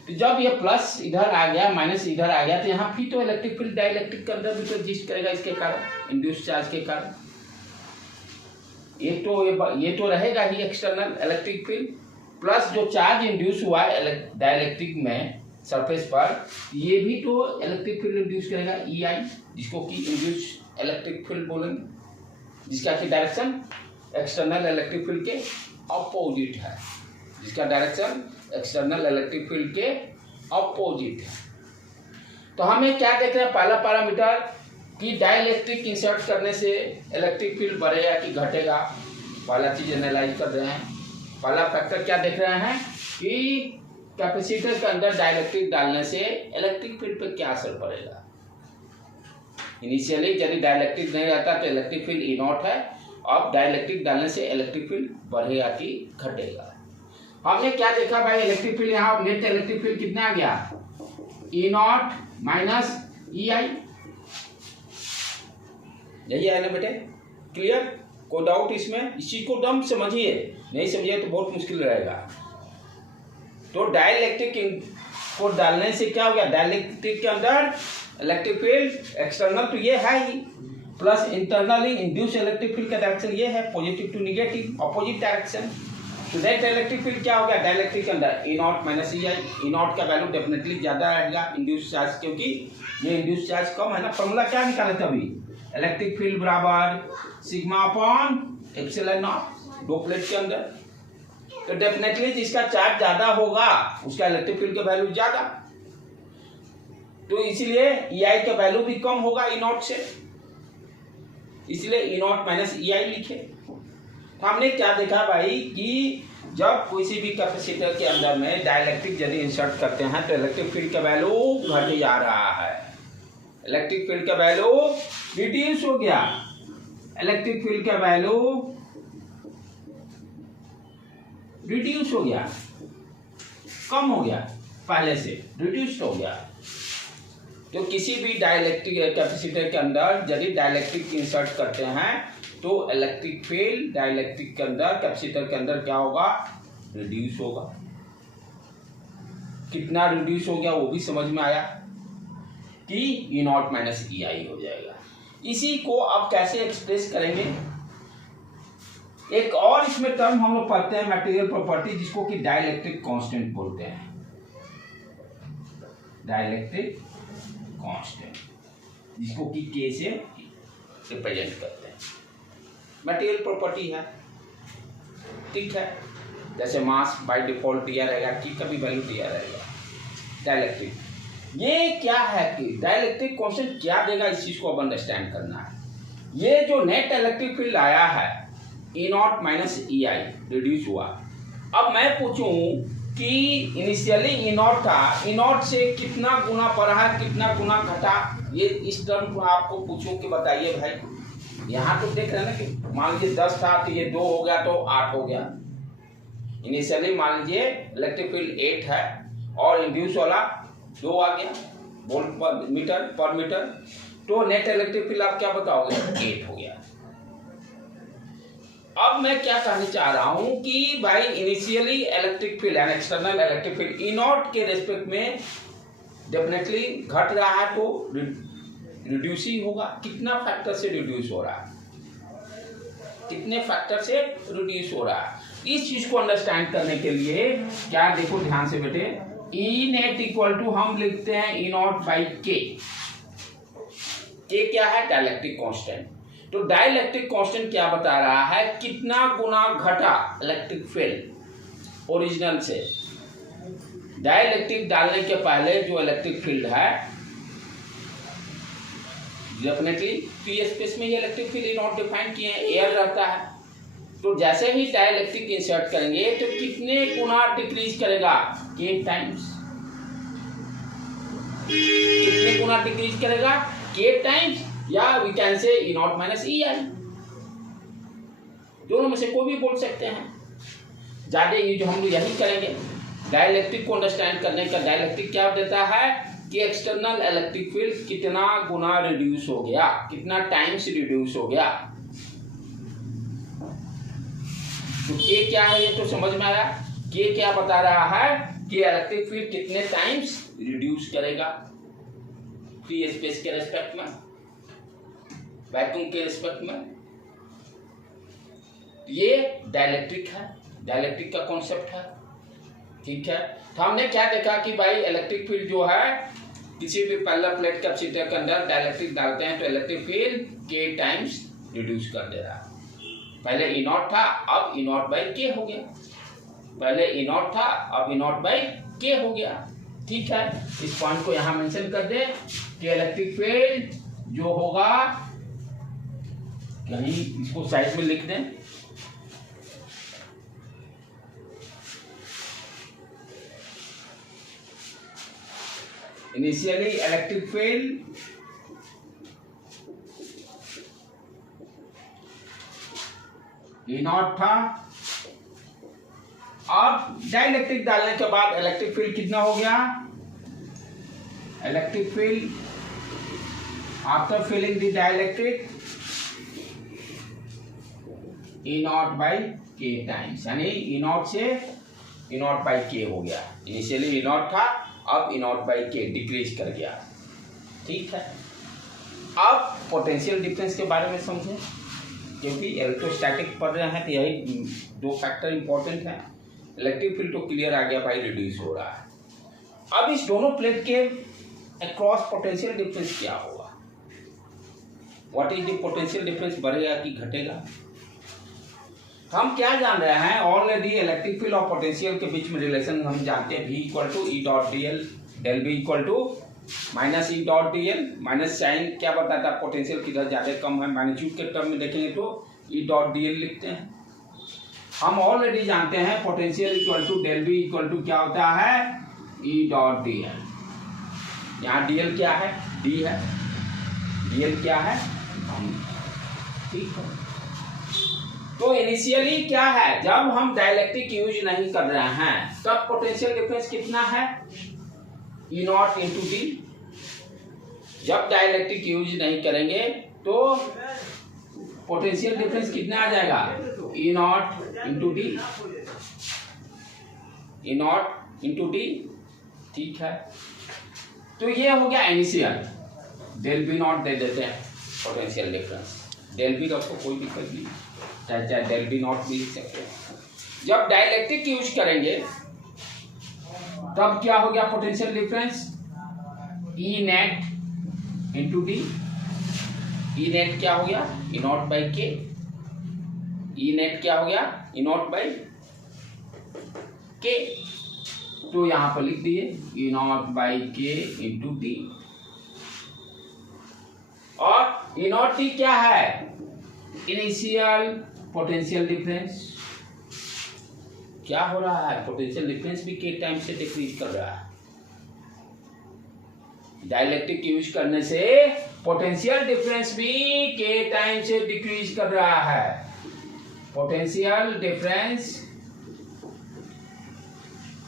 तो जब ये प्लस इधर आ गया, माइनस इधर आ गया, तो यहाँ फिर तो इलेक्ट्रिक फील्ड डाइलेक्ट्रिक के अंदर भी तो एग्जिस्ट करेगा, इसके कारण, इंड्यूस चार्ज के कारण। ये तो रहेगा ही एक्सटर्नल इलेक्ट्रिक फील्ड, प्लस जो चार्ज इंड्यूस हुआ है डाइलेक्ट्रिक में सरफेस पर, ये भी तो इलेक्ट्रिक फील्ड इंड्यूस करेगा, EI, जिसको कि इंड्यूस इलेक्ट्रिक फील्ड बोलेंगे, जिसका कि डायरेक्शन एक्सटर्नल इलेक्ट्रिक फील्ड के अपोजिट है, जिसका डायरेक्शन एक्सटर्नल इलेक्ट्रिक फील्ड के अपोजिट है। तो हमें क्या देख रहे हैं, पहला पैरामीटर कि डाइलेक्ट्रिक इंसर्ट करने से इलेक्ट्रिक फील्ड बढ़ेगा कि घटेगा, पहला चीज एनालाइज कर रहे हैं। पहला फैक्टर क्या देख रहे हैं कि कैपेसिटर के अंदर डाइलेक्ट्रिक डालने से इलेक्ट्रिक फील्ड पर क्या असर पड़ेगा। इनिशियली यदि डाइलेक्ट्रिक नहीं रहता तो इलेक्ट्रिक फील्ड E0 है, अब डाइलेक्ट्रिक डालने से इलेक्ट्रिक फील्ड बढ़ेगा कि घटेगा। हमने क्या देखा भाई, इलेक्ट्रिक फील्ड यहाँ नेट इलेक्ट्रिक फील्ड कितना आ गया, E0 माइनस EI, यही है ना बेटे, क्लियर? कोई डाउट इसमें? इस चीज को दम समझिए, नहीं समझिए तो बहुत मुश्किल रहेगा। तो डाइलेक्ट्रिक को डालने से क्या हो गया, डाइलेक्ट्रिक के अंदर इलेक्ट्रिक फील्ड एक्सटर्नल तो ये है ही, plus internally induced electric field का डायरेक्शन ये है, positive to negative, opposite direction. तो दैट इलेक्ट्रिक फील्ड क्या हो गया, डाइलेक्ट्रिक के अंदर E not minus E I. E not का वैल्यू डेफिनेटली ज्यादा रहेगा इंड्यूस चार्ज, क्योंकि ये इंड्यूस चार्ज कम है ना। फॉर्मूला क्या निकाले थे अभी, इलेक्ट्रिक फील्ड बराबर सिग्मा अपॉन एप्सिलॉन नॉट, दो प्लेट के अंदर। तो डेफिनेटली जिसका चार्ज ज्यादा होगा उसका इलेक्ट्रिक फील्ड का वैल्यू ज्यादा, तो इसीलिए ई आई का वैल्यू भी कम होगा ई नॉट से, इसलिए ई नॉट माइनस ई आई लिखे। तो हमने क्या देखा भाई कि जब किसी भी कैपेसिटर के अंदर में डाइलेक्ट्रिक यदि इंसर्ट करते हैं तो इलेक्ट्रिक फील्ड का वैल्यू घट जा रहा है, इलेक्ट्रिक फील्ड का वैल्यू रिड्यूस हो गया, इलेक्ट्रिक फील्ड का वैल्यू रिड्यूस हो गया, कम हो गया, पहले से रिड्यूस हो गया। तो किसी भी डाइलेक्ट्रिक कैपेसिटर के अंदर यदि डाइलेक्ट्रिक इंसर्ट करते हैं तो इलेक्ट्रिक फील्ड डाइलेक्ट्रिक के अंदर कैपेसिटर के अंदर क्या होगा, रिड्यूस होगा। कितना रिड्यूस हो गया वो भी समझ में आया कि ई नॉट माइनस ई आई हो जाएगा। इसी को अब कैसे एक्सप्रेस करेंगे, एक और इसमें टर्म हम लोग पढ़ते हैं मटेरियल प्रॉपर्टी, जिसको कि डाइलेक्ट्रिक कांस्टेंट बोलते हैं, डाइलेक्ट्रिक कांस्टेंट, जिसको कि के से रिप्रेजेंट करते हैं। मटेरियल प्रॉपर्टी है, ठीक है, जैसे मास बाय डिफॉल्ट दिया रहेगा, की का भी वैल्यू दिया रहेगा। डाइलेक्ट्रिक ये क्या है कि डाइलेक्ट्रिक कांस्टेंट क्या देगा, इस चीज को अब अंडरस्टैंड करना है। ये जो नेट इलेक्ट्रिक फील्ड आया है E not minus E I reduce हुआ। अब मैं पूछूं कि इनिशियली ई नॉट था, ई नॉट से कितना गुना बढ़ा, कितना गुना घटा, ये इस टर्म को आपको पूछूं कि बताइए भाई। यहाँ तो देख रहे हैं ना कि मान लीजिए 10 था तो ये 2 हो गया तो 8 हो गया। इनिशियली मान लीजिए इलेक्ट्रिक फील्ड 8 है और इंड्यूस वाला 2 आ गया वोल्ट पर मीटर, तो नेट इलेक्ट्रिक फील्ड आप क्या बताओगे, 8 हो गया। अब मैं क्या कहना चाह रहा हूं कि भाई initially electric field and external electric field E not के रेस्पेक्ट में डेफिनेटली घट रहा है तो रिड्यूस ही होगा। कितना फैक्टर से रिड्यूस हो रहा है, कितने फैक्टर से रिड्यूस हो रहा है, इस चीज को अंडरस्टैंड करने के लिए क्या देखो ध्यान से बेटे, ई नेट इक्वल टू हम लिखते हैं ई नॉट बाई के। के क्या है, डाइलेक्ट्रिक कांस्टेंट। तो डाइलेक्ट्रिक कांस्टेंट क्या बता रहा है, कितना गुना घटा इलेक्ट्रिक फील्ड ओरिजिनल से। डाइलेक्ट्रिक डालने के पहले जो इलेक्ट्रिक फील्ड है डेफिनेटली फ्री स्पेस में ये electric field E not define किए हैं, एयर रहता है। तो जैसे ही डाइलेक्ट्रिक इंसर्ट करेंगे तो कितने गुना डिक्रीज करेगा, के टाइम्स। कितने गुना डिक्रीज करेगा, के टाइम्स, या we can say E not minus E आई, दोनों में से कोई भी बोल सकते हैं। ज्यादा ये जो हम लोग यही करेंगे। डाइलेक्ट्रिक को अंडरस्टैंड करने का, डाइलेक्ट्रिक क्या देता है कि एक्सटर्नल इलेक्ट्रिक फील्ड कितना गुना रिड्यूस हो गया, कितना टाइम्स रिड्यूस हो गया। तो के क्या है ये तो समझ में आया। के क्या बता रहा है कि इलेक्ट्रिक फील्ड कितने टाइम्स रिड्यूस करेगा फ्री स्पेस के रेस्पेक्ट में, वैक्यूम के रिस्पेक्ट में। ये डाइलेक्ट्रिक है, डाइलेक्ट्रिक का कॉन्सेप्ट है, ठीक है। तो हमने क्या देखा कि भाई इलेक्ट्रिक फील्ड जो है किसी भी पैरेलल प्लेट कैपेसिटर के अंदर डाइलेक्ट्रिक डालते हैं तो इलेक्ट्रिक फील्ड के टाइम्स रिड्यूस कर दे रहा है। पहले ई नॉट था, अब ई नॉट बाई के हो गया। पहले ई नॉट था, अब ई नॉट बाई के हो गया, ठीक है। इस पॉइंट को यहां मेंशन कर दे कि इलेक्ट्रिक फील्ड जो होगा, कहीं इसको साइड में लिख दें, initially electric field E not था, अब डाइलेक्ट्रिक डालने के बाद इलेक्ट्रिक फील्ड कितना हो गया, electric field after filling the dielectric E not by K times, यानी ई नॉट से ई नॉट बाई के हो गया। इनिशियली ई नॉट था, अब ई नॉट बाई के डिक्रीज कर गया। ठीक है, अब पोटेंशियल डिफरेंस के बारे में समझें, क्योंकि इलेक्ट्रोस्टैटिक पढ़ रहे हैं तो यही दो फैक्टर इंपॉर्टेंट है। इलेक्ट्रिक फील्ड तो क्लियर आ गया भाई, रिड्यूस हो रहा है। अब इस दोनों प्लेट के अक्रॉस पोटेंशियल डिफरेंस क्या होगा? What is the potential difference, बढ़ेगा कि घटेगा? हम क्या जान रहे हैं ऑलरेडी, इलेक्ट्रिक फील्ड और पोटेंशियल के बीच में रिलेशन हम जानते हैं, V equal to E dot D L, del V equal to minus E dot D L. Minus sign क्या बताता है, पोटेंशियल किधर ज़्यादा कम है, मैग्नीट्यूड के टर्म में देखेंगे तो ई डॉट डी एल लिखते हैं। हम ऑलरेडी जानते हैं potential equal to del V equal to क्या होता है, ई डॉट डी एल। यहाँ डी एल क्या है, डी है, डी एल क्या है, ठीक है। तो इनिशियली क्या है, जब हम डाइलेक्ट्रिक यूज नहीं कर रहे हैं तब पोटेंशियल डिफरेंस कितना है, ई नॉट इंटू डी। जब डाइलेक्ट्रिक यूज नहीं करेंगे तो पोटेंशियल डिफरेंस कितना आ जाएगा, E not into D, E not into D. ठीक है, तो ये हो गया इनिशियल। डेल बी नॉट दे देते हैं पोटेंशियल डिफरेंस, डेल बी रखो कोई दिक्कत नहीं, चाहे डेल बी नॉट भी लिख सकते हैं। जब डाइलेक्ट्रिक यूज करेंगे तब क्या हो गया potential difference, E net into D. E net क्या हो गया, ई नॉट बाई के। ई नेट क्या हो गया, ई नॉट बाई के। तो यहां पर लिख दिए ई नॉट बाई के इंटू डी। और ई नॉट डी क्या है, इनिशियल पोटेंशियल डिफरेंस। क्या हो रहा है, पोटेंशियल डिफरेंस भी के टाइम से डिक्रीज कर रहा है। डाइलेक्ट्रिक यूज करने से पोटेंशियल डिफरेंस भी के टाइम से डिक्रीज कर रहा है। पोटेंशियल डिफरेंस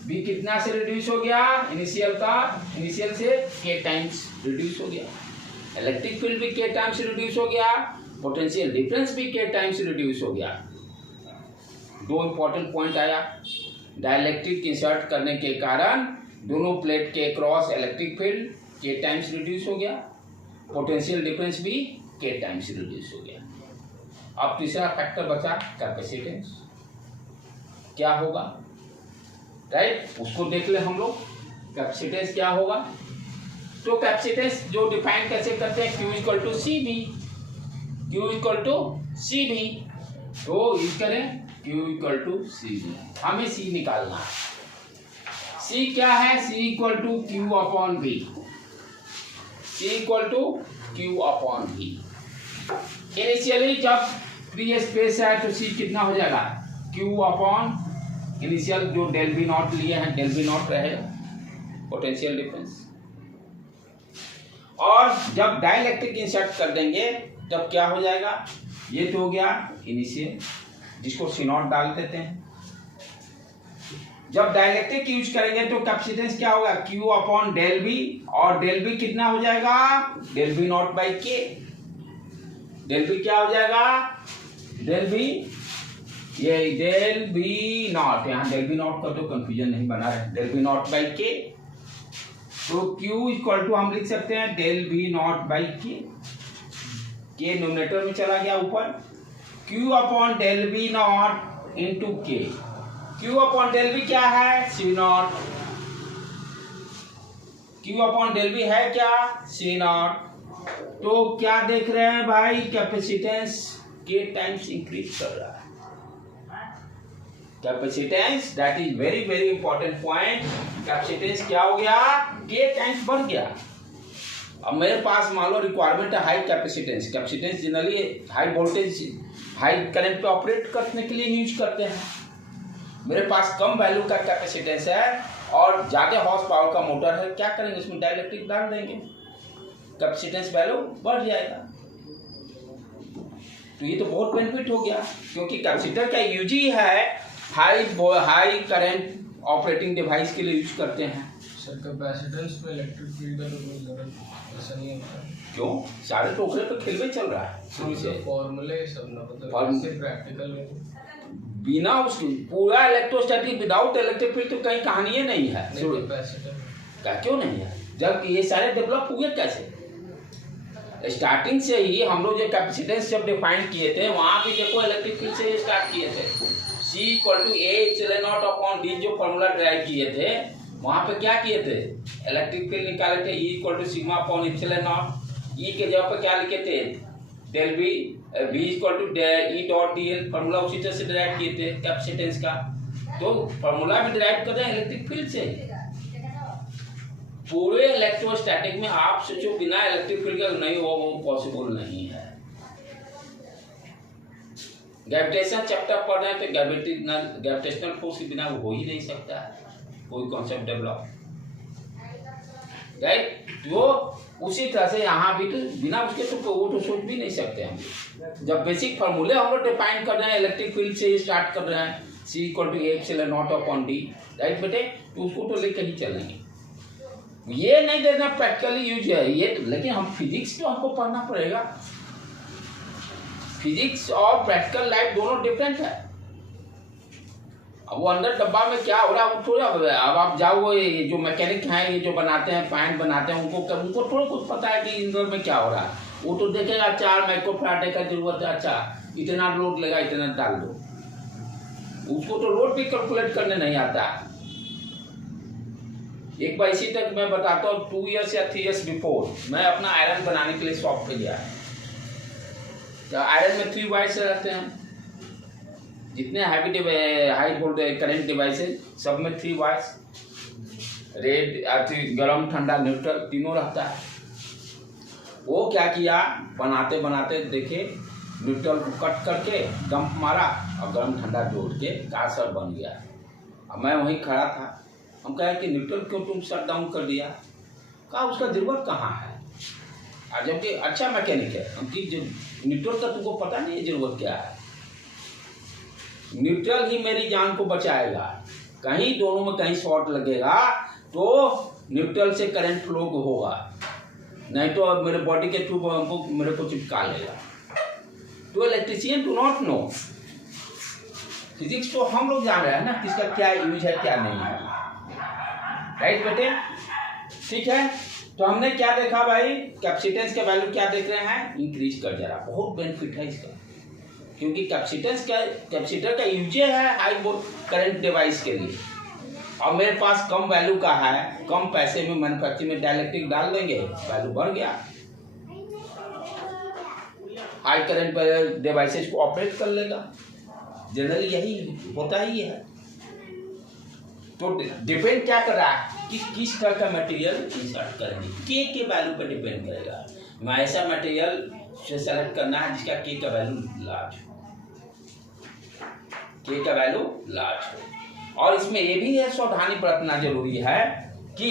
भी कितना से रिड्यूस हो गया, इनिशियल का, इनिशियल से के टाइम्स रिड्यूस हो गया। इलेक्ट्रिक फील्ड भी के टाइम से रिड्यूस हो गया, पोटेंशियल डिफरेंस भी के टाइम से रिड्यूस हो गया। दो इंपॉर्टेंट पॉइंट आया, डाइलेक्ट्रिक इंसर्ट करने के कारण दोनों प्लेट के क्रॉस इलेक्ट्रिक फील्ड के टाइम्स रिड्यूस हो गया, पोटेंशियल डिफरेंस भी के टाइम्स रिड्यूस हो गया। अब तीसरा फैक्टर बचा कैपेसिटेंस, क्या होगा, राइट, उसको देख ले हम लोग। कैपेसिटेंस क्या होगा, तो कैपेसिटेंस जो डिफाइन कैसे करते हैं, Q equal to C V, Q equal to C V. तो यूज करें Q equal to C V, हमें C निकालना है। C क्या है, C equal to Q upon V, C equal to Q upon V। Initially जब free space है तो C कितना हो जाएगा, Q अपॉन इनिशियल जो डेल बी नॉट लिए हैं, डेल बी नॉट रहेगा पोटेंशियल डिफरेंस। और जब डाइलेक्ट्रिक इंसर्ट कर देंगे तब क्या हो जाएगा, ये तो हो गया इनिशियल, जिसको सी नॉट डाल देते हैं। जब डाइलेक्ट्रिक यूज करेंगे तो कैपेसिटेंस क्या होगा, Q अपॉन डेल बी, और डेल बी कितना हो जाएगा, डेल बी नॉट बाई के। डेल बी क्या हो जाएगा, डेल बी, ये डेल बी नॉट, यहाँ डेल बी नॉट का तो कंफ्यूजन नहीं बना है, डेल बी नॉट बाई के। तो Q इक्वल टू हम लिख सकते हैं del B not by K numerator में चला गया ऊपर, Q upon del B not into K. Q upon del B क्या है, C not. Q upon del B है क्या, सी नॉट। तो क्या देख रहे हैं भाई, कैपेसिटेंस के टाइम्स इंक्रीज कर रहा है। Capacitance, that is very very important point. Capacitance क्या हो गया, के टाइम्स बढ़ गया। अब मेरे पास मान लो रिक्वायरमेंट है high capacitance. Capacitance generally high voltage high current पे ऑपरेट करने के लिए यूज करते हैं। मेरे पास कम वैल्यू का कैपेसिटेंस है और ज़्यादा हॉर्स पावर का मोटर है, क्या करेंगे, उसमें डाइलेक्ट्रिक डाल देंगे, कैपेसिटेंस वैल्यू बढ़ जाएगा। तो ये तो बहुत बेनिफिट हो गया, क्योंकि कैपेसिटर का यूज ही है हाई करंट ऑपरेटिंग डिवाइस के लिए यूज करते हैं, सर कैपेसिटेंस में इलेक्ट्रिक फील्ड का तो कोई जरूरत ऐसा नहीं होता। क्यों? सारे तो ओकरे पे खेलवे चल रहा है शुरू से। फॉर्मूले सब ना मतलब ऐसे प्रैक्टिकल में बिना उसके पूरा इलेक्ट्रोस्टैटिक विदाउट इलेक्ट्रिक फील्ड तो कहीं कहानी नहीं है। कैपेसिटर क्या क्यों नहीं है? जब ये सारे डेवलप हुए कैसे? स्टार्टिंग से ही हम लोग जो कैपेसिटेंस जब डिफाइन किए थे वहाँ भी देखो इलेक्ट्रिक फील्ड से स्टार्ट किए थे। C = A/0/D जो फॉर्मूला ड्राइव किए थे वहाँ पे क्या किए थे? इलेक्ट्रिक फील्ड निकाले थे E = σ/ε0। E के जगह पे क्या लिखे थे? del V, V = E.dl formula उसी तरह से ड्राइव किए थे कैपेसिटेंस का। तो फॉर्मूला भी ड्राइव कर रहे हैं इलेक्ट्रिक फील्ड से। पूरे इलेक्ट्रोस्टैटिक में आप सोचो बिना इलेक्ट्रिक फील्ड का नहीं हो, वो पॉसिबल नहीं है। ग्रेविटेशन चैप्टर पढ़ रहे हैं तो ग्रेविटेशनल फोर्स के बिना हो ही नहीं सकता कोई कॉन्सेप्ट डेवलप, राइट? वो उसी तरह से यहाँ भी तो बिना उसके तो वो तो सोच भी नहीं सकते हम। जब बेसिक फार्मूले हम लोग डिफाइन कर रहे हैं इलेक्ट्रिक फील्ड से स्टार्ट कर रहे हैं C = A/0/D, राइट बेटे? तो उसको तो लेकर ही चलेंगे। ये नहीं देना प्रैक्टिकली यूज है ये तो, लेकिन हम फिजिक्स तो हमको पढ़ना पड़ेगा। फिजिक्स और प्रैक्टिकल लाइफ दोनों डिफरेंट है। अब वो अंदर डब्बा में क्या हो रहा है वो थोड़ा, अब आप जाओ वो ये जो मैकेनिक हैं ये जो बनाते हैं फैन बनाते हैं उनको थोड़ा कुछ पता है कि इंदौर में क्या हो रहा है। वो तो देखेगा 4 माइक्रोफैराडे का जरूरत है, अच्छा इतना लोड लेगा इतना डाल दो। उसको तो लोड भी कैलकुलेट करने नहीं आता। एक बार इसी तक मैं बताता हूँ 2 इयर्स या 3 इयर्स बिफोर मैं अपना आयरन बनाने के लिए शॉप पे गया। तो आयरन में 3 वायर्स रहते हैं, जितने हाई वोल्टेज करंट डिवाइसेज सब में 3 वायर्स, रेड गरम ठंडा न्यूट्रल तीनों रहता है। वो क्या किया बनाते बनाते देखे न्यूट्रल को कट करके डंप मारा और गरम ठंडा जोड़ के कार सर बन गया। अब मैं वहीं खड़ा था, हम कहे कि न्यूट्रल क्यों तुम शट डाउन कर दिया? कहा उसका जरूरत कहाँ है, जबकि अच्छा मैकेनिक है। हम कि न्यूट्रल का तुमको पता नहीं है जरूरत क्या है? न्यूट्रल ही मेरी जान को बचाएगा। कहीं दोनों में कहीं शॉर्ट लगेगा तो न्यूट्रल से करंट फ्लो होगा, नहीं तो मेरे बॉडी के थ्रू हमको मेरे को चिपका लेगा। तो electrician do not know. Physics तो हम लोग जान रहे हैं ना किसका क्या यूज है क्या नहीं है, राइट बेटे? ठीक है। तो हमने क्या देखा भाई, कैपेसिटेंस का वैल्यू क्या देख रहे हैं, इंक्रीज कर जा रहा। बहुत बेनिफिट है इसका, क्योंकि कैपेसिटर का यूज है हाई करंट डिवाइस के लिए। और मेरे पास कम वैल्यू का है, कम पैसे में मैन्युफैक्चरिंग में डाइलेक्ट्रिक डाल देंगे, वैल्यू बढ़ गया। हाई करंट पर डिवाइसेज को ऑपरेट कर लेगा। जनरली यही होता ही है। तो डिपेंड क्या कर रहा है कि किस तरह का मटेरियल इंसर्ट करेंगे, के वैल्यू पर डिपेंड करेगा। मैं ऐसा मटेरियल से सेलेक्ट करना है जिसका के का वैल्यू लार्ज हो, के का वैल्यू लार्ज हो। और इसमें ये भी है सावधानी बरतना जरूरी है कि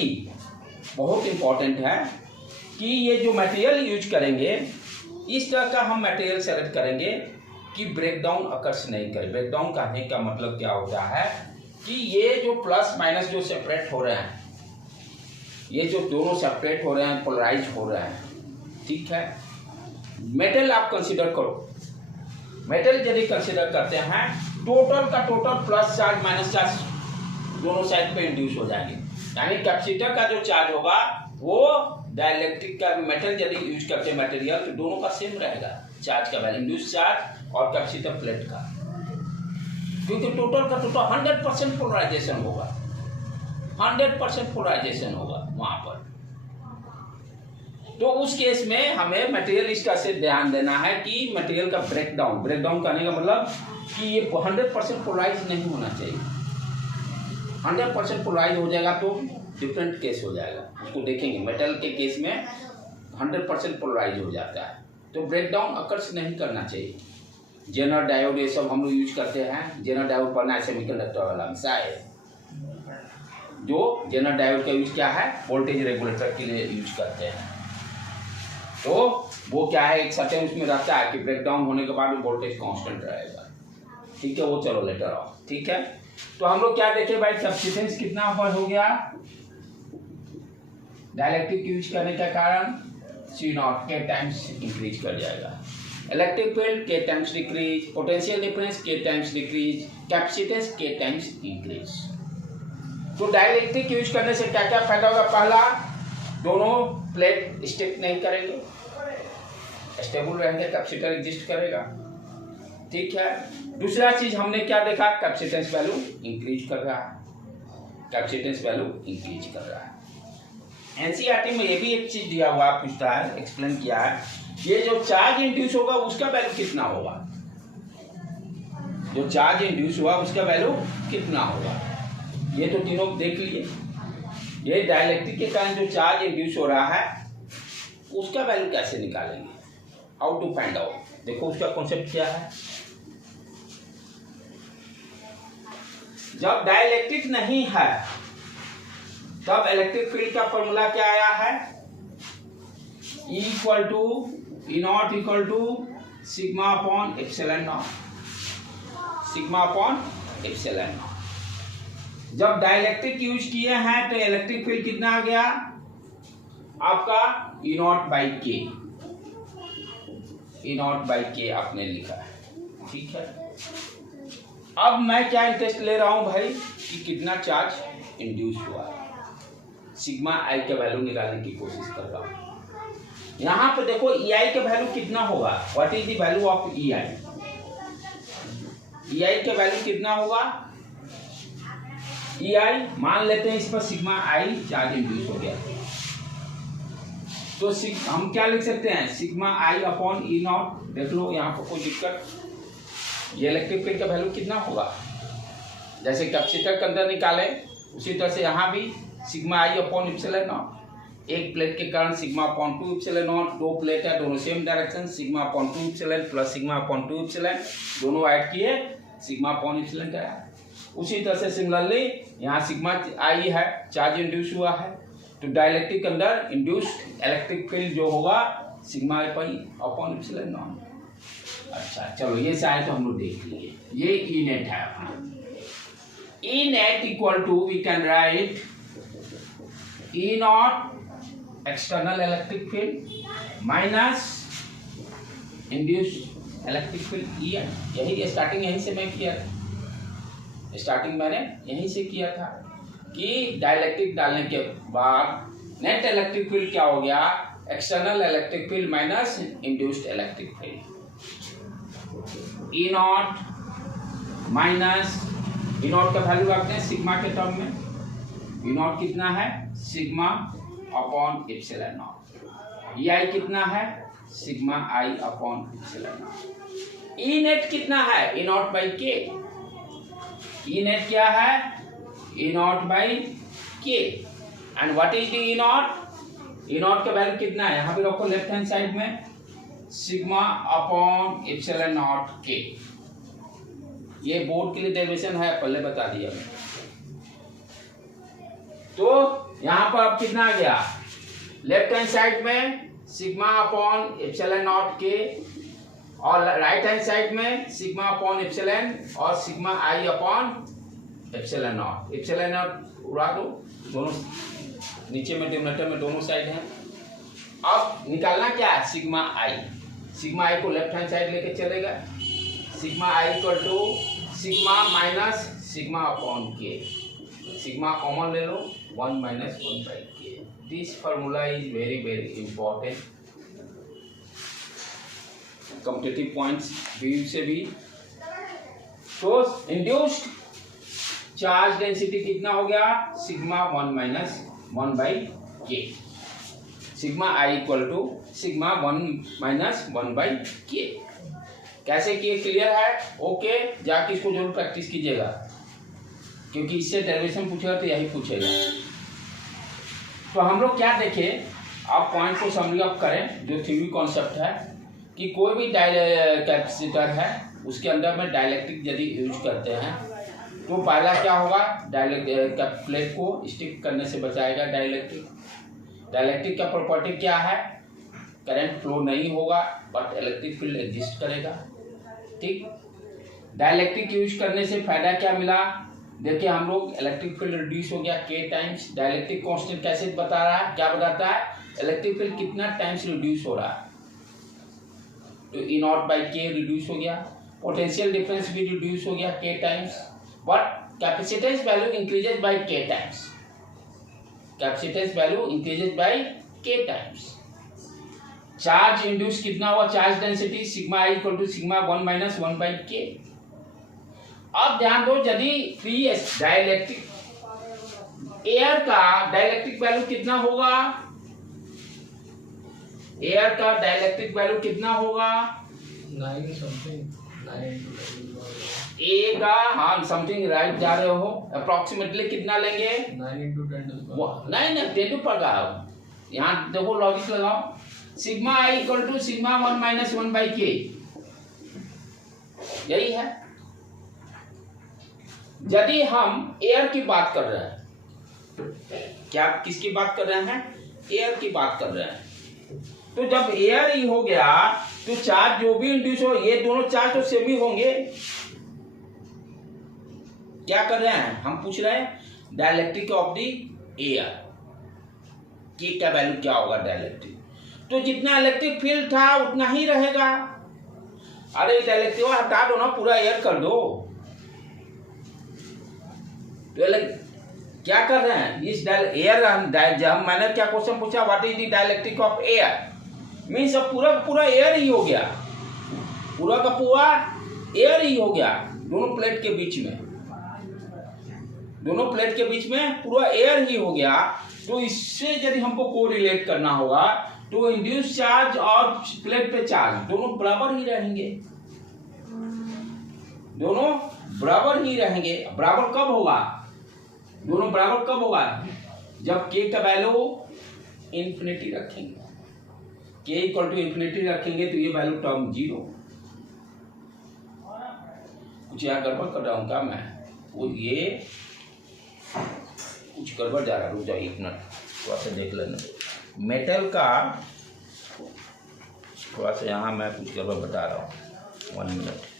बहुत इंपॉर्टेंट है कि ये जो मटेरियल यूज करेंगे इस तरह का हम मटेरियल सेलेक्ट करेंगे कि ब्रेकडाउन अकर्स नहीं करे। ब्रेकडाउन कहने का मतलब क्या होता है कि ये जो प्लस माइनस जो सेपरेट हो रहे हैं, ये जो दोनों सेपरेट हो रहे हैं, पोलराइज हो रहे हैं, ठीक है। मेटल आप कंसीडर करो, मेटल यदि कंसीडर करते हैं टोटल का total plus charge minus charge दोनों साइड पे इंड्यूस हो जाएंगे। यानी कैपेसिटर का जो चार्ज होगा वो डाइलेक्ट्रिक का मेटल यदि यूज करते हैं मटेरियल तो दोनों का सेम रहेगा चार्ज का वैल्यू, इंड्यूस चार्ज और कैपेसिटर प्लेट का, क्योंकि टोटल का टोटल 100% पोलराइजेशन होगा, 100% पोलराइजेशन होगा वहां पर। तो उस केस में हमें मटेरियल इस तरह से ध्यान देना है कि मटेरियल का ब्रेकडाउन करने का मतलब कि ये 100% पोलराइज नहीं होना चाहिए। 100% पोलराइज हो जाएगा तो डिफरेंट केस हो जाएगा, उसको देखेंगे। मेटल के केस में 100% पोलराइज हो जाता है, तो ब्रेकडाउन अकर्स नहीं करना चाहिए। जेनर डायोड ये सब हम लोग यूज करते हैं। जेनर डायोड पढ़ना है सेमीकंडक्टर वाला मिसाइल, जो जेनर डायोड का यूज क्या है, वोल्टेज रेगुलेटर के लिए यूज करते हैं। तो वो क्या है, एक सर्टेन उसमें रहता है कि ब्रेकडाउन होने के बाद वोल्टेज कांस्टेंट रहेगा, ठीक है। वो चलो लेटर आओ, ठीक है। तो हम लोग क्या देखे भाई, कैपेसिटेंस कितना पर हो गया, डाइलेक्ट्रिक यूज करने के कारण C नॉट के टाइम्स इंक्रीज कर जाएगा। इलेक्ट्रिक फील्ड के टाइम्स डिक्रीज, पोटेंशियल डिफरेंस के टाइम्स डिक्रीज, कैपेसिटेंस के टाइम्स इंक्रीज। तो डाइलेक्ट्रिक यूज करने से क्या क्या फायदा होगा? पहला, दोनों प्लेट स्टिक नहीं करेंगे, स्टेबल रहेंगे, कैपेसिटर एग्जिस्ट करेगा, ठीक है। दूसरा चीज हमने क्या देखा? कैपेसिटेंस वैल्यू इंक्रीज कर रहा है, कैपेसिटेंस वैल्यू इंक्रीज कर रहा है। एनसीईआरटी में ये भी एक चीज दिया हुआ पूछता है, एक्सप्लेन किया है, ये जो चार्ज इंड्यूस होगा उसका वैल्यू कितना होगा, जो चार्ज इंड्यूस हुआ उसका वैल्यू कितना होगा। ये तो तीनों देख लिए। ये डाइलेक्ट्रिक के कारण जो चार्ज इंड्यूस हो रहा है उसका वैल्यू कैसे निकालेंगे, हाउ टू फाइंड आउट। देखो उसका कॉन्सेप्ट क्या है। जब डाइलेक्ट्रिक नहीं है तब इलेक्ट्रिक फील्ड का फॉर्मूला क्या आया है? E equal to E not equal to sigma upon epsilon not, sigma upon epsilon not. जब डाइलेक्ट्रिक यूज किए हैं तो इलेक्ट्रिक फील्ड कितना आ गया आपका? E नॉट बाई के, E नॉट बाई के आपने लिखा है, ठीक है। अब मैं क्या इंटरेस्ट ले रहा हूं भाई कि कितना चार्ज इंड्यूस हुआ, सिग्मा आई के वैल्यू निकालने की कोशिश कर रहा हूं। यहां पे देखो ई आई का वैल्यू कितना होगा, what is the value of E I. E I का वैल्यू कितना होगा? ई आई मान लेते हैं इस पर सिग्मा आई चार्ज इंड्यूस हो गया, तो हम क्या लिख सकते हैं? Sigma I upon E not. देख लो यहाँ पर कोई दिक्कत, ये इलेक्ट्रिक फील्ड का वैल्यू कितना होगा, जैसे कैपेसिटर के अंदर निकाले उसी तरह से यहाँ भी sigma I upon epsilon not. एक प्लेट के कारण सिग्मा अपॉन 2 एप्सिलॉन नॉट, दो प्लेट है दोनों same direction, sigma upon 2 epsilon plus sigma upon 2 epsilon, दोनों ऐड किए सिग्मा अपॉन एप्सिलॉन का है। उसी तरह से सिमिलरली यहाँ सिग्मा आई है, चार्ज इंड्यूस हुआ है, तो डाइलेक्ट्रिक के अंदर इंड्यूस्ड इलेक्ट्रिक फील्ड जो होगा sigma I upon epsilon not. अच्छा चलो ये सारे तो हम लोग देख लिए। ये ई नेट है अपना। E net equal to we can write E not external electric field minus induced electric field E N. यही स्टार्टिंग यहीं से मैं किया था, स्टार्टिंग मैंने यहीं से किया था कि डाइलेक्ट्रिक डालने के बाद नेट इलेक्ट्रिक फील्ड क्या हो गया? External electric field minus induced electric field. E not minus E not का वैल्यू रखते हैं सिग्मा के टर्म में। ई नॉट कितना है? Sigma upon epsilon not. E I कितना है? Sigma I upon epsilon not. E net कितना है? ई नॉट बाई के। ई नेट क्या है? ई नॉट बाई के। And what is the E not? E not का वैल्यू कितना है? यहां पे रखो लेफ्ट हैंड साइड में, सिग्मा अपॉन एप्सिलॉन नॉट के। ये बोर्ड के लिए डेरिवेशन है, पहले बता दिया मैं। तो यहां पर अब कितना आ गया? लेफ्ट हैंड साइड में सिग्मा अपॉन एप्सिलॉन नॉट के, और राइट हैंड साइड में सिग्मा अपॉन एप्सिलॉन और sigma I upon epsilon not. Epsilon not उड़ा दो, दोनों नीचे में डिनोमिनेटर में दोनों साइड हैं। अब निकालना क्या है? सिग्मा आई। सिग्मा आई को लेफ्ट हैंड साइड लेके चलेगा, sigma I equal to sigma minus sigma upon K. Sigma common ले लो, 1 minus 1 by K. This formula is very very important competitive points view से भी। तो इंड्यूस्ड चार्ज डेंसिटी कितना हो गया? Sigma 1 minus 1 by K. Sigma I equal to sigma 1 minus 1 by K. कैसे किए? क्लियर है? ओके, जाके इसको जरूर प्रैक्टिस कीजिएगा, क्योंकि इससे डेरिवेशन पूछेगा तो यही पूछेगा। तो हम लोग क्या देखे, आप पॉइंट को समरी अप करें। जो थ्योरी कॉन्सेप्ट है कि कोई भी कैपेसिटर है उसके अंदर में डाइलेक्ट्रिक यदि यूज करते हैं तो पहला क्या होगा? प्लेट को स्टिक करने से बचाएगा डाइलेक्ट्रिक। डाइलेक्ट्रिक का प्रॉपर्टी क्या है? करंट फ्लो नहीं होगा बट इलेक्ट्रिक फील्ड एग्जिस्ट करेगा, ठीक। डाइलेक्ट्रिक यूज करने से फायदा क्या मिला? देखिए हम लोग इलेक्ट्रिक फील्ड रिड्यूस हो गया K टाइम्स, डाइलेक्ट्रिक कांस्टेंट कैसे बता रहा है, क्या बताता है, इलेक्ट्रिक फील्ड कितना टाइम्स रिड्यूस हो रहा है, तो E not by K reduce हो गया, पोटेंशियल डिफरेंस भी रिड्यूस हो गया K times, but capacitance value increases by K times, capacitance value increases by K times. Charge induce कितना हुआ, charge density sigma I equal to sigma 1 minus 1 by K। अब ध्यान दो, यदि PS डाइलेक्ट्रिक एयर का dielectric value कितना होगा, air का डाइलेक्ट्रिक वैल्यू कितना होगा, 9 समथिंग, 9 ए का, हाँ समथिंग राइट जा रहे हो, अप्रोक्सीमेटली कितना लेंगे, 9 into 10 to the power। नहीं 10 पर का, यहाँ देखो लॉजिक लगाओ, sigma I equal to sigma 1 minus 1 by K, यही है। यदि हम एयर की बात कर रहे हैं, क्या किसकी बात कर रहे हैं, एयर की बात कर रहे हैं, तो जब एयर ही हो गया तो चार्ज जो भी इंड्यूस हो, ये दोनों चार्ज तो सेम ही होंगे। क्या कर रहे हैं हम, पूछ रहे हैं डाइलेक्ट्रिक ऑफ द एयर की क्या वैल्यू क्या होगा डाइलेक्ट्रिक, तो जितना इलेक्ट्रिक फील्ड था उतना ही रहेगा। अरे डाइलेक्ट्रिक हटा दो ना, पूरा एयर कर दो, तो क्या कर रहे हैं इस एयर, जब मैंने क्या क्वेश्चन पूछा, what is the dielectric of air, means अब पूरा पूरा एयर ही हो गया, पूरा का पूरा एयर ही हो गया, दोनों प्लेट के बीच में, दोनों प्लेट के बीच में पूरा एयर ही हो गया। तो इससे यदि हमको कोरिलेट करना होगा तो इंड्यूस चार्ज और प्लेट पे चार्ज दोनों बराबर ही रहेंगे, दोनों बराबर ही रहेंगे। बराबर कब होगा, दोनों बराबर कब होगा, जब K का वैल्यू इंफिनिटी रखेंगे, K इक्वल टू इंफिनिटी रखेंगे तो ये वैल्यू टर्म 0। कुछ यहाँ गड़बड़ कर रहा हूँ क्या मैं, वो ये कुछ गड़बड़ जा रहा है, रुक जाइए एक मिनट, थोड़ा सा देख लेना। मेटल का थोड़ा सा यहाँ मैं कुछ गड़बड़ बता रहा हूँ, 1 मिनट।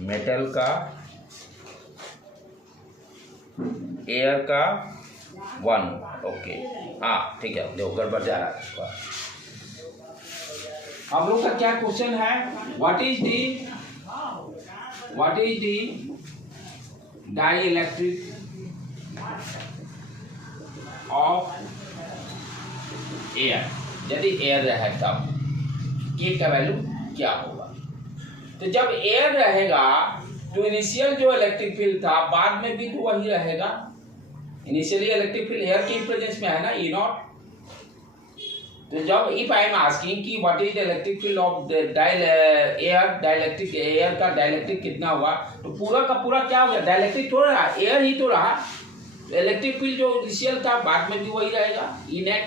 मेटल का, एयर का 1, ओके, हाँ ठीक है, देखो गड़बड़ जा रहा है। हम लोग का क्या क्वेश्चन है, what is the dielectric of air, यदि एयर रहे तब K का वैल्यू क्या होगा। तो जब एयर रहेगा तो इनिशियल जो इलेक्ट्रिक फील्ड था बाद में भी तो वही रहेगा, इनिशियली इलेक्ट्रिक फील्ड एयर के प्रेजेंस में है ना, E नॉट। तो जब इफ आई एम आस्किंग कि what is the electric field of the air, dielectric air का डाइलेक्ट्रिक कितना हुआ, तो पूरा का पूरा क्या हो गया, डाइलेक्ट्रिक तो रहा, एयर ही तो रहा, इलेक्ट्रिक फील्ड जो इनिशियल था बाद में भी वही रहेगा, E नेट।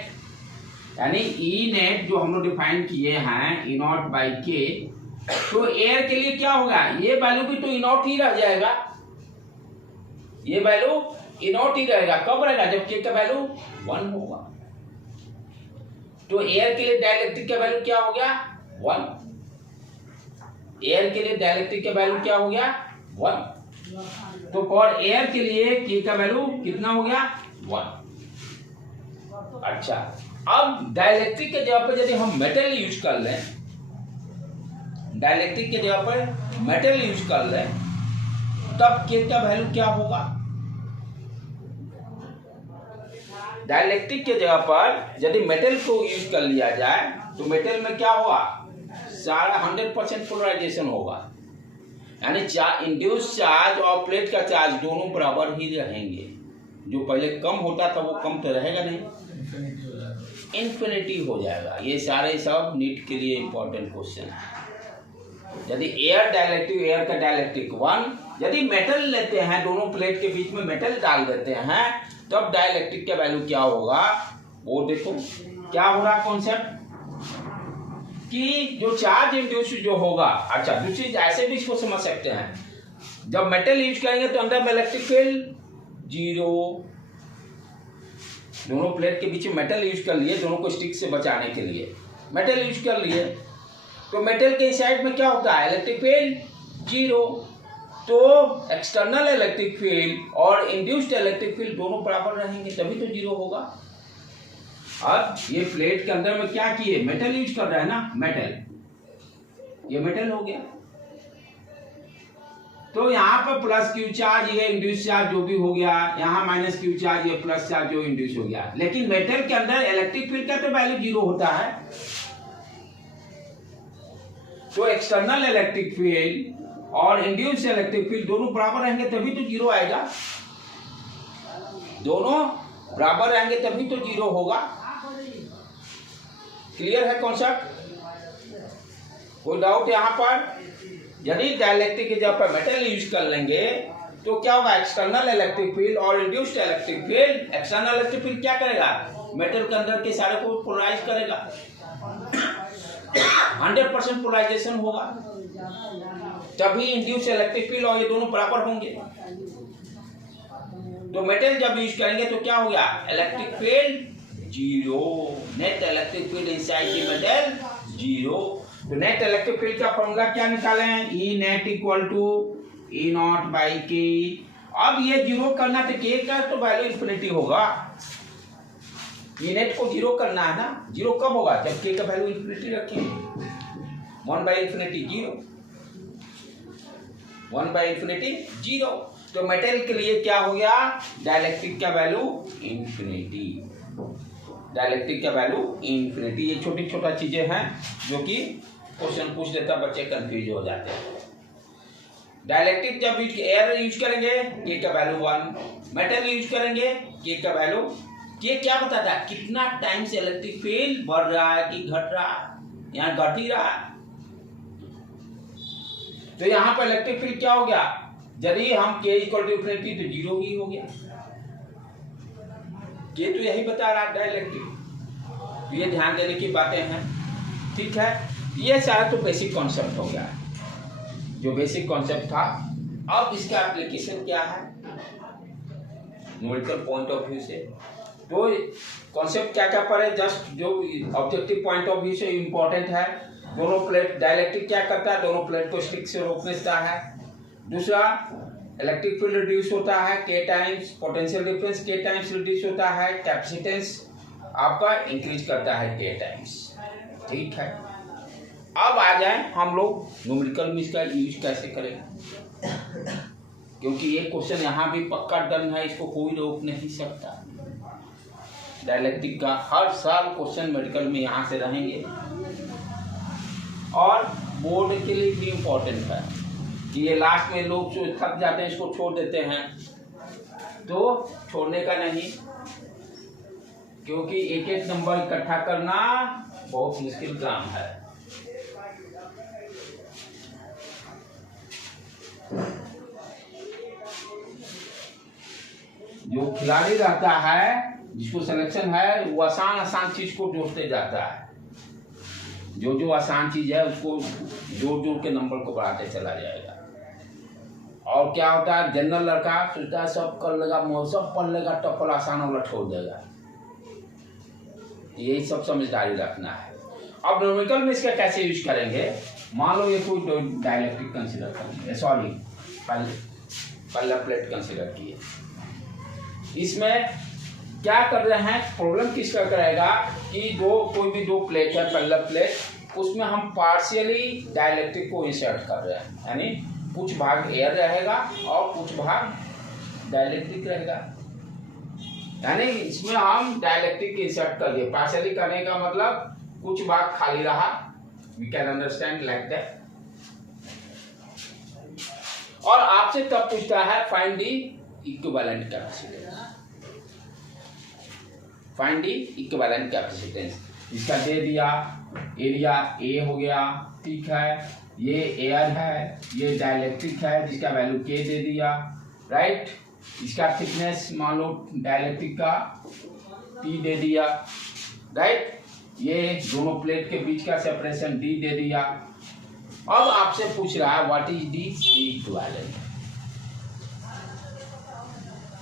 यानी E नेट जो हम लोग डिफाइन किए हैं E नॉट बाई K, तो एयर के लिए क्या होगा, ये वैल्यू भी तो E नॉट ही रह जाएगा, ये वैल्यू E नॉट ही रहेगा। कब रहेगा, जब K का वैल्यू 1 होगा। तो एयर के लिए डाइलेक्ट्रिक का वैल्यू क्या हो गया, 1। एयर के लिए डाइलेक्ट्रिक का वैल्यू क्या हो गया, 1। तो फॉर एयर के लिए K का वैल्यू कितना हो गया, 1। अच्छा, अब डाइलेक्ट्रिक के जगह पर यदि हम मेटल यूज कर लें, डाइलेक्ट्रिक के जगह पर मेटल यूज कर लें, तब K का वैल्यू क्या होगा। डाइलेक्ट्रिक के जगह पर यदि मेटल को यूज कर लिया जाए तो मेटल में क्या होगा, सारा 100% पोलराइजेशन होगा, यानी इंड्यूस चार्ज और प्लेट का चार्ज दोनों बराबर ही रहेंगे। जो पहले कम होता था वो कम तो रहेगा नहीं, इन्फिनिटी हो जाएगा। ये सारे सब नीट के लिए इंपॉर्टेंट क्वेश्चन है। यदि एयर डाइलेक्ट्रिक, एयर का डाइलेक्ट्रिक 1, यदि मेटल लेते हैं दोनों प्लेट के बीच में मेटल डाल देते हैं, तब डाइलेक्ट्रिक का वैल्यू क्या होगा, वो देखो क्या हो रहा कॉन्सेप्ट कि जो चार्ज इंड्यूस जो होगा। अच्छा, दूसरी ऐसे भी इसको समझ सकते हैं, जब मेटल यूज करेंगे तो अंदर में इलेक्ट्रिक फील्ड 0, दोनों प्लेट के बीच में मेटल यूज कर लिए, दोनों को स्टिक से बचाने के लिए मेटल यूज कर लिए, तो मेटल के साइड में क्या होता है, इलेक्ट्रिक फील्ड जीरो। तो एक्सटर्नल इलेक्ट्रिक फील्ड और इंड्यूस्ड इलेक्ट्रिक फील्ड दोनों बराबर रहेंगे तभी तो जीरो होगा। अब ये प्लेट के अंदर में क्या किए, मेटल यूज कर रहा है ना, मेटल, ये मेटल हो गया। तो यहाँ पर प्लस क्यू चार्ज, ये इंड्यूस चार्ज जो भी हो गया, यहाँ माइनस क्यू चार्ज, ये प्लस चार्ज जो इंड्यूस हो गया। लेकिन मेटल के अंदर इलेक्ट्रिक फील्ड का तो वैल्यू जीरो होता है। तो एक्सटर्नल इलेक्ट्रिक फील्ड और इंड्यूस इलेक्ट्रिक फील्ड दोनों बराबर रहेंगे तभी तो जीरो आएगा। दोनों बराबर रहेंगे तभी तो जीरो होगा। क्लियर है कॉन्सेप्ट? कोई डाउट यहाँ पर? यदि डाइलेक्ट्रिक की जगह पर मेटल यूज कर लेंगे तो क्या होगा, एक्सटर्नल इलेक्ट्रिक फील्ड और induced electric field, external electric field क्या करेगा, मेटल के अंदर के सारे को पोलराइज करेगा, 100% पोलराइजेशन होगा, तभी इंड्यूस्ड इलेक्ट्रिक फील्ड और ये दोनों बराबर होंगे। तो मेटल जब यूज करेंगे तो क्या हो गया, electric field zero, net electric field inside the metal zero. तो नेट इलेक्ट्रिक फील्ड का फॉर्मूला क्या निकाले हैं, E net equal to E not by K. अब ये जीरो करना तो के का तो वैल्यू इन्फिनिटी होगा, ई नेट को जीरो करना है ना। जीरो कब होगा, जब के का वैल्यू इन्फिनिटी रखेंगे, 1 by infinity zero, 1 by infinity zero. तो मेटल के लिए क्या हो गया, डाइलेक्ट्रिक का वैल्यू इन्फिनिटी, डाइलेक्ट्रिक का वैल्यू इन्फिनिटी। ये छोटी छोटा चीजें हैं जो कि क्वेश्चन पूछ देता, बच्चे कंफ्यूज हो जाते हैं। डाइलेक्ट्रिक जब एयर यूज करेंगे के का वैल्यू 1, मेटल यूज करेंगे के का वैल्यू, के क्या बताता है कितना टाइम से इलेक्ट्रिक फील्ड बढ़ रहा है कि घट रहा है, यहाँ घट ही रहा है। तो यहाँ पर इलेक्ट्रिक फील्ड क्या हो गया, यदि हम के इक्वल टू इन्फिनिटी तो जीरो ही हो गया। के तो यही बता रहा है डाइलेक्ट्रिक। ये ध्यान देने की बातें हैं, ठीक है। ये सारा तो बेसिक कॉन्सेप्ट हो गया, जो बेसिक कॉन्सेप्ट था। अब इसका एप्लीकेशन क्या है न्यूमेरिकल पॉइंट ऑफ व्यू से, तो कॉन्सेप्ट क्या क्या पड़े, जस्ट जो ऑब्जेक्टिव पॉइंट ऑफ व्यू से इम्पोर्टेंट है। दोनों प्लेट, डाइलेक्ट्रिक क्या करता है, दोनों प्लेट को स्टिक से रोकने देता है। दूसरा, इलेक्ट्रिक फील्ड रिड्यूस होता है के टाइम्स, पोटेंशियल डिफरेंस के टाइम्स रिड्यूस होता है, कैपेसिटेंस आपका इंक्रीज करता है के टाइम्स, ठीक है। अब आ जाए हम लोग न्यूमेरिकल में इसका यूज कैसे करेंगे, क्योंकि ये क्वेश्चन यहाँ भी पक्का डन है, इसको कोई रोक नहीं सकता। डाइलेक्ट्रिक का हर साल क्वेश्चन मेडिकल में यहाँ से रहेंगे, और बोर्ड के लिए भी इम्पोर्टेंट है कि ये लास्ट में लोग जो थक जाते हैं इसको छोड़ देते हैं, तो छोड़ने का नहीं, क्योंकि एक एक नंबर इकट्ठा करना बहुत मुश्किल काम है। जो खिलाड़ी रहता है, जिसको सिलेक्शन है, वो आसान आसान चीज को जोड़ते जाता है, जो जो आसान चीज है उसको जोड़ जोड़ के नंबर को बढ़ाते चला जाएगा। और क्या होता है, जनरल लड़का सोचता है सब कर लेगा, सब पढ़ लेगा, टप्पल आसान वाला छोड़ देगा। यही सब समझदारी रखना है। अब न्यूमेरिकल में इसका कैसे यूज करेंगे, मान लो ये कोई डाइलेक्ट्रिक कंसीडर करेंगे, सॉरी पहला प्लेट कंसीडर किए, इसमें क्या कर रहे हैं, प्रॉब्लम किसका करेगा कि कोई भी दो प्लेट है, पहला प्लेट, उसमें हम पार्शियली डाइलेक्ट्रिक को इंसर्ट कर रहे हैं, यानी कुछ भाग एयर रहेगा और कुछ भाग डाइलेक्ट्रिक रहेगा, यानी इसमें हम डाइलेक्ट्रिक इंसर्ट कर दिए। पार्शियली करने का मतलब कुछ भाग खाली रहा, we can understand like that. और आपसे तब पूछता है find the equivalent capacitance, find the equivalent capacitance. इसका दे दिया एरिया ए हो गया, ठीक है, ये एयर है, ये डाइलेक्ट्रिक है जिसका वैल्यू के दे दिया, राइट। इसका थिकनेस मान लो डाइलेक्ट्रिक का टी दे दिया, राइट। ये दोनों प्लेट के बीच का सेपरेशन डी दे दिया। अब आपसे पूछ रहा है व्हाट इज दी इक्विवेलेंट।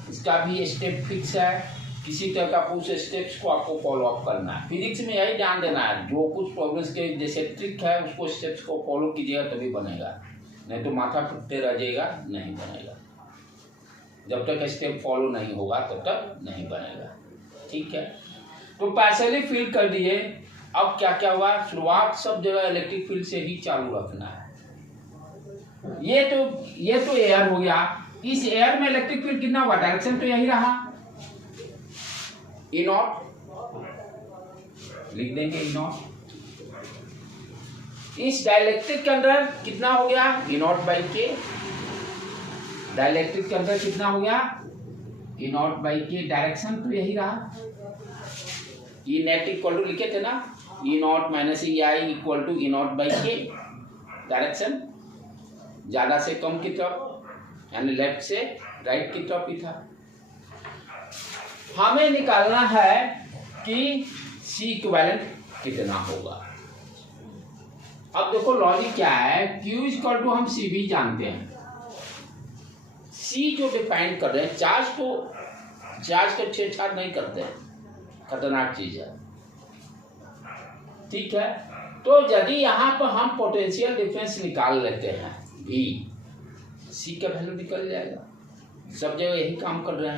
इसका भी स्टेप फिक्स है, किसी तरह का कुछ स्टेप्स को आपको फॉलो अप करना है। फिजिक्स में यही ध्यान देना है, जो कुछ प्रॉब्लम्स के जैसे ट्रिक है उसको स्टेप्स को फॉलो कीजिएगा तभी बनेगा। नहीं तो माथा फटते रह जाएगा, नहीं बनेगा। जब तक स्टेप फॉलो नहीं होगा तब तक नहीं बनेगा। ठीक है, तो पार्शियली फिल कर दिए। अब क्या क्या हुआ, शुरुआत सब जगह इलेक्ट्रिक फील्ड से ही चालू रखना है। ये तो एयर हो गया। इस एयर में इलेक्ट्रिक फील्ड कितना हुआ, डायरेक्शन तो यही रहा, E नॉट लिख देंगे, E नॉट। इस डाइलेक्ट्रिक के अंदर कितना हो गया, E नॉट बाई के। डाइलेक्ट्रिक के अंदर कितना हो गया, E not by K. Direction तो यही रहा, E नेट इक्वल टू लिखे थे ना, E not minus EI equal to E not by K. Direction ज्यादा से कम की तरफ, यानी लेफ्ट से राइट की तरफ ही था। हमें निकालना है कि C इक्विवेलेंट कितना होगा। अब देखो लॉजिक क्या है, Q इक्वल टू हम C भी जानते हैं। C जो डिफाइन कर रहे हैं, चार्ज को छेड़छाड़ नहीं करते हैं, खतरनाक चीज है। ठीक है, तो यदि यहाँ पर हम पोटेंशियल डिफरेंस निकाल लेते हैं V, C का वैल्यू निकल जाएगा। सब जगह यही काम कर रहे हैं।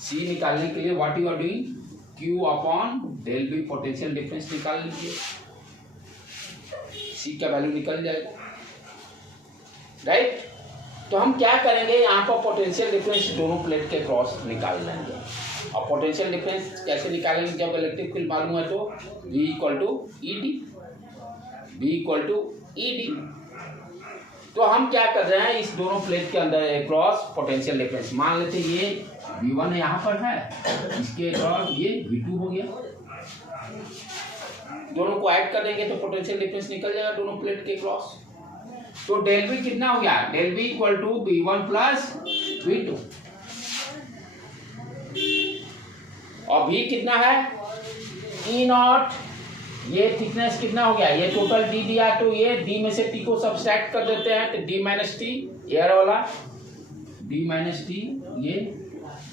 C निकालने के लिए what you are doing, Q upon del V potential difference निकाल लीजिए, C का वैल्यू निकल जाएगा, राइट। तो हम क्या करेंगे, यहाँ पर पोटेंशियल डिफरेंस दोनों प्लेट के क्रॉस निकाल लेंगे। और पोटेंशियल डिफरेंस कैसे निकालेंगे, जब इलेक्ट्रिक फील्ड मालूम है तो V equal to ED, V equal to ED। तो हम क्या कर रहे हैं, इस दोनों प्लेट के अंदर क्रॉस पोटेंशियल डिफरेंस मान लेते हैं। ये V1 यहाँ पर है, इसके क्रॉस ये V2 हो गया। दोनों को ऐड कर देंगे तो पोटेंशियल डिफरेंस निकल जाएगा दोनों प्लेट के क्रॉस। तो डेल V कितना हो गया, del V equal to V1 plus V2। और V कितना है, E नॉट, ये थिकनेस कितना हो गया, ये टोटल D दिया, तो ये D में से T को सब्सट्रैक्ट कर देते हैं, तो D माइनस T एयर वाला, D माइनस T ये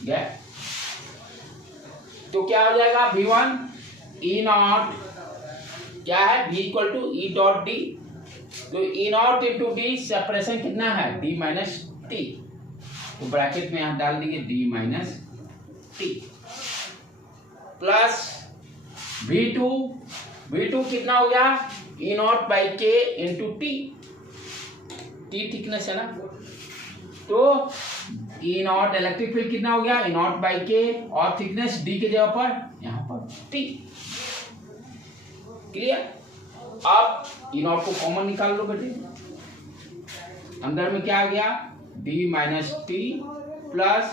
गैप। तो क्या हो जाएगा, V1 E नॉट क्या है, V equal to E dot D। तो E not into D separation कितना है, D माइनस T। तो ब्रैकेट में यहां डाल देंगे D minus T plus V2 कितना हो गया, E नॉट बाई के इंटू T थिकनेस है ना। तो E नॉट इलेक्ट्रिक फील्ड कितना हो गया, E नॉट बाई के, और थिकनेस D के जगह पर यहाँ पर T। क्लियर। अब E नॉट को कॉमन निकाल लो बेटे, अंदर में क्या आ गया, D minus T plus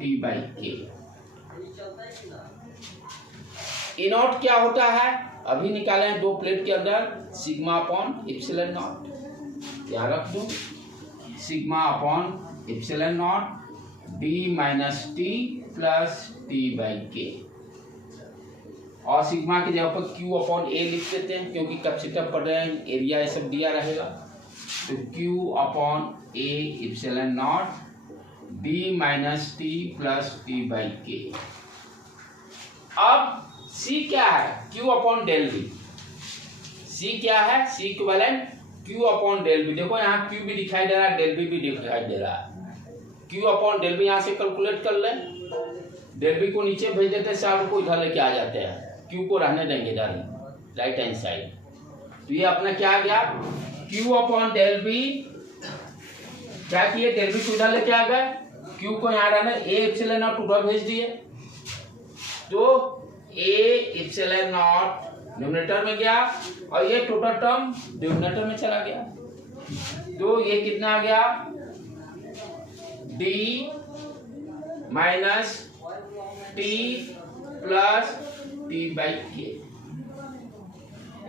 T by के। E नॉट क्या होता है, अभी निकाले हैं दो प्लेट के अंदर, सिग्मा अपॉन इप्सिलन नॉट। क्या रख दो, sigma upon इप्सिलन not D minus T plus T by के। और सिग्मा की जगह पर Q अपॉन A लिख देते हैं, क्योंकि कैपेसिटर पढ़ रहे हैं, एरिया ये सब दिया रहेगा। तो Q upon A epsilon not D minus T plus T by K. अब C क्या है, Q upon del V। C क्या है, C equivalent Q upon del V। देखो यहाँ Q भी दिखाई दे रहा है, डेल V भी दिखाई दे रहा है। Q अपॉन डेल V यहाँ से कैलकुलेट कर लें, डेल V को नीचे भेज देते हैं, साहब को इधर लेके आ जाते हैं, Q को रहने देंगे इधर राइट हैंड साइड। तो ये अपना क्या आ गया, Q अपॉन डेल V। क्या किए, डेल V को इधर लेके आ गए, Q को यहाँ रहने, A इप्सिलन नॉट उधर भेज दिए, तो A इप्सिलन नॉट न्यूमरेटर में गया, और ये टोटल टर्म डिनोमिनेटर में चला गया। तो ये कितना आ गया, D minus T plus T by के।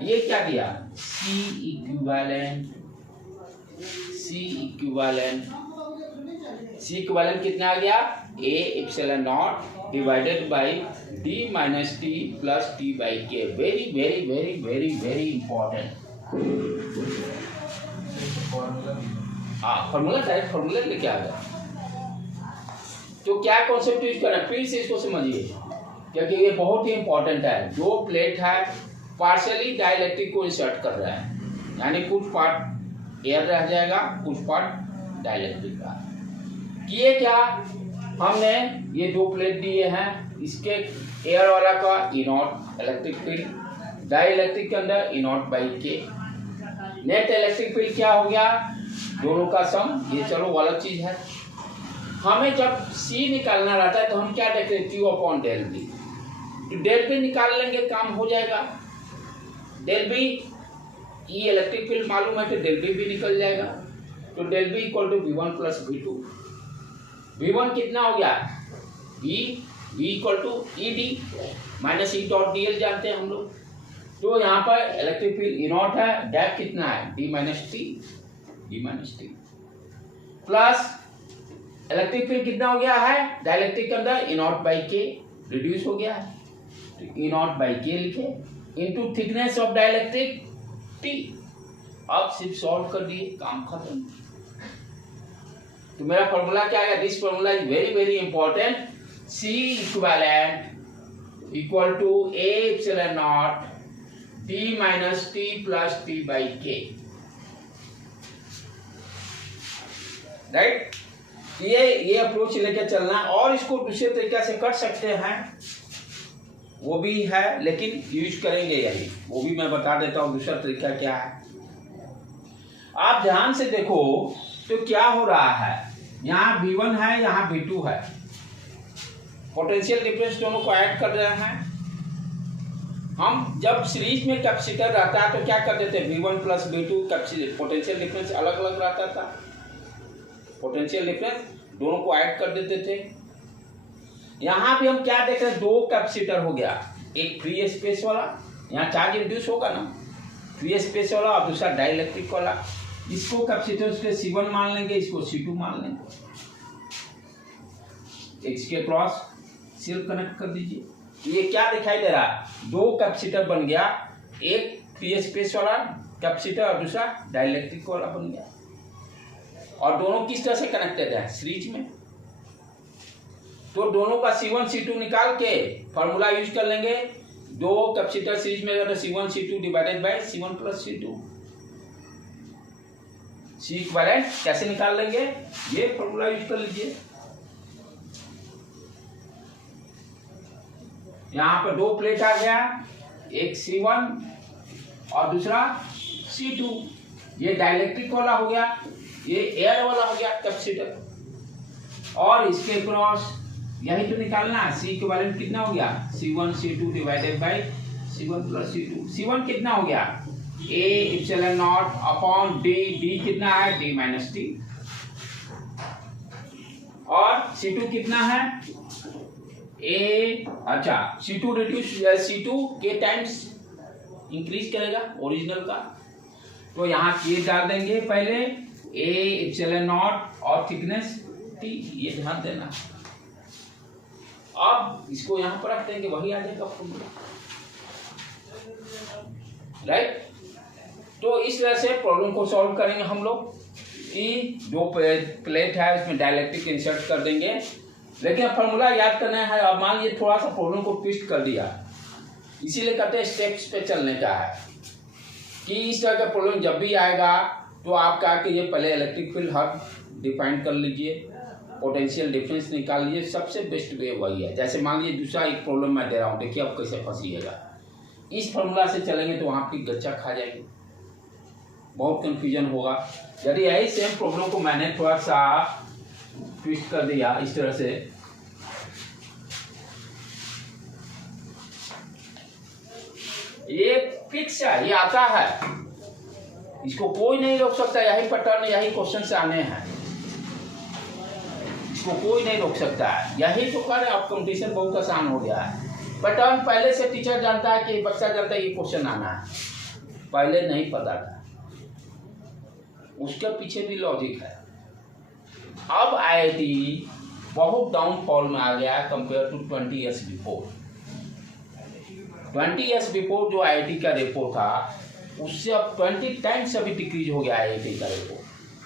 ये क्या दिया, C इक्विवेलेंट कितना आ गया, A epsilon not divided by D minus T plus T by K. Very very very very very important. हाँ, फॉर्मूला डायरेक्ट फॉर्मूला लेके आ गया। तो क्या कॉन्सेप्ट यूज करना है, फिर से इसको समझिए, क्योंकि ये बहुत ही इंपॉर्टेंट है। जो प्लेट है पार्शियली डाइलेक्ट्रिक को इंसर्ट कर रहा है, यानी कुछ पार्ट एयर रह जाएगा, कुछ पार्ट डाइलेक्ट्रिक का। किए क्या, हमने ये दो प्लेट दिए हैं, इसके एयर वाला का E not electric field, dielectric के अंदर E नॉट बाई के। नेट इलेक्ट्रिक फील्ड क्या हो गया, दोनों का सम, ये चलो अलग चीज है। हमें जब C निकालना रहता है तो हम क्या देखते हैं, Q अपॉन डेल बी। तो डेल बी निकाल लेंगे, काम हो जाएगा। Del V, E electric field मालूम है तो डेल बी भी निकल जाएगा। तो del V equal to V1 plus V2। V1 कितना हो गया, V equal to ED minus E dot DL जानते हैं हम लोग। तो यहाँ पर इलेक्ट्रिक फील्ड E नॉट है, डेप कितना है, D minus T plus electric field कितना हो गया है, डाइलेक्ट्रिक के अंदर E नॉट बाई के रिड्यूस हो गया है, तो E नॉट बाई के लिखे into thickness of dielectric T। अब सिर्फ सॉल्व कर दिए, काम खत्म। तो मेरा फॉर्मूला क्या है, this formula is very very important. C equivalent equal to A epsilon not D minus T plus T by K, right. ये अप्रोच लेके चलना, और इसको दूसरे तरीके से कर सकते हैं, वो भी है, लेकिन यूज करेंगे यही, वो भी मैं बता देता हूँ दूसरा तरीका क्या है। आप ध्यान से देखो तो क्या हो रहा है, यहाँ V1 है, यहाँ V2 है, पोटेंशियल डिफरेंस दोनों को ऐड कर रहे हैं। हम जब सीरीज में कैपेसिटर रहता है तो क्या कर देते हैं, V1 plus V2 potential difference अलग अलग रहता था, पोटेंशियल डिफरेंस दोनों को ऐड कर देते थे। यहाँ भी हम क्या देख रहे हैं, दो कैपेसिटर हो गया, एक फ्री स्पेस वाला, यहाँ चार्ज इंड्यूस होगा ना, फ्री स्पेस वाला, और दूसरा डाइलेक्ट्रिक वाला। इसको कैपेसिटर के C1 मान लेंगे, इसको C2 मान लेंगे, इसके क्रॉस सेल कनेक्ट कर दीजिए। ये क्या दिखाई दे रहा है, दो कैपेसिटर बन गया, एक फ्री स्पेस वाला कैपेसिटर और दूसरा डाइलेक्ट्रिक वाला बन गया, और दोनों किस तरह से कनेक्टेड है, सीरीज में। तो दोनों का C1 C2 निकाल के फॉर्मूला यूज कर लेंगे, दो कैपेसिटर सीरीज में अगर C1 C2 divided by C1 plus C2। C equivalent कैसे निकाल लेंगे, ये फॉर्मूला यूज कर लीजिए। यहाँ पर दो प्लेट आ गया, एक C1 और दूसरा C2, ये डाइलेक्ट्रिक वाला हो गया, ये एयर वाला हो गया कैपेसिटर, और इसके क्रॉस यही तो निकालना है। C इक्विवेलेंट कितना हो गया, C1 C2 divided by C1 plus C2। C1 कितना हो गया, A epsilon not upon D, D कितना है, D माइनस टी, और C2 कितना है, A, अच्छा C2 रिड्यूस, C2 के टाइम्स इंक्रीज करेगा ओरिजिनल का, तो यहाँ K डाल देंगे पहले, A एप्सिलॉन नॉट और थिकनेस T, ये ध्यान देना। अब इसको यहाँ पर रख देंगे, वही आ जाएगा फॉर्मूला, राइट। तो इस तरह से प्रॉब्लम को सॉल्व करेंगे हम लोग कि दो प्लेट है, इसमें डाइलेक्ट्रिक इंसर्ट कर देंगे, लेकिन फॉर्मूला याद करना है। अब मान लीजिए थोड़ा सा प्रॉब्लम को ट्विस्ट कर दिया, इसीलिए कहते हैं स्टेप्स पे चलने का है, कि इस तरह का प्रॉब्लम जब भी आएगा तो आप क्या कीजिए, पहले इलेक्ट्रिक फील्ड हर डिफाइन कर लीजिए, पोटेंशियल डिफरेंस निकाल लीजिए, सबसे बेस्ट वे वही है। जैसे मान लीजिए दूसरा एक प्रॉब्लम मैं दे रहा हूँ, देखिए अब कैसे फंसीएगा, इस फॉर्मूला से चलेंगे तो वहाँ आपकी गच्चा खा जाएगी, बहुत कंफ्यूजन होगा। यदि यही सेम प्रॉब्लम को मैंने थोड़ा सा ट्विस्ट कर दिया इस तरह से, ये फिक्स है, ये आता है, इसको कोई नहीं रोक सकता, यही पैटर्न यही क्वेश्चन से आने हैं, इसको कोई नहीं रोक सकता है। यही तो कर, अब कंपटीशन बहुत आसान हो गया है, पैटर्न पहले से टीचर जानता है कि बच्चा जानता है ये क्वेश्चन आना है, पहले नहीं पता था, उसके पीछे भी लॉजिक है। अब आईआईटी बहुत डाउनफॉल में आ गया compare to 20 years before. 20 years before जो आईआईटी का रेपो था, उससे अब 20 टाइम्स अभी डिक्रीज हो गया आईआईटी का रेपो।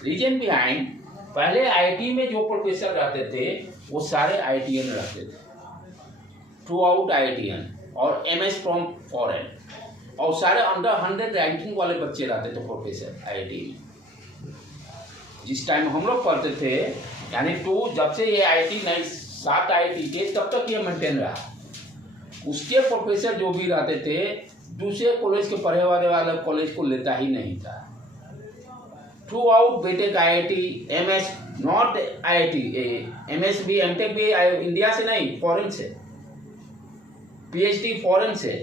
रीजन बिहाइंड, पहले आईआईटी में जो प्रोफेसर रहते थे वो सारे आईआईटीएन रहते थे, थ्रू आउट आईआईटीएन, और एमएस फ्रॉम फॉरेन, और सारे अंडर 100 रैंकिंग वाले बच्चे रहते थे प्रोफेसर आईआईटी में। जिस टाइम हम लोग पढ़ते थे, यानी जब से ये IIT 7 IIT के तब तक ये मेंटेन रहा। उसके प्रोफेसर जो भी रहते थे दूसरे कॉलेज के पढ़े वाले कॉलेज को लेता ही नहीं था। Throughout BTech IIT, MS not IIT, MS भी MTech भी इंडिया से नहीं, फॉरेन से, PhD फॉरेन से।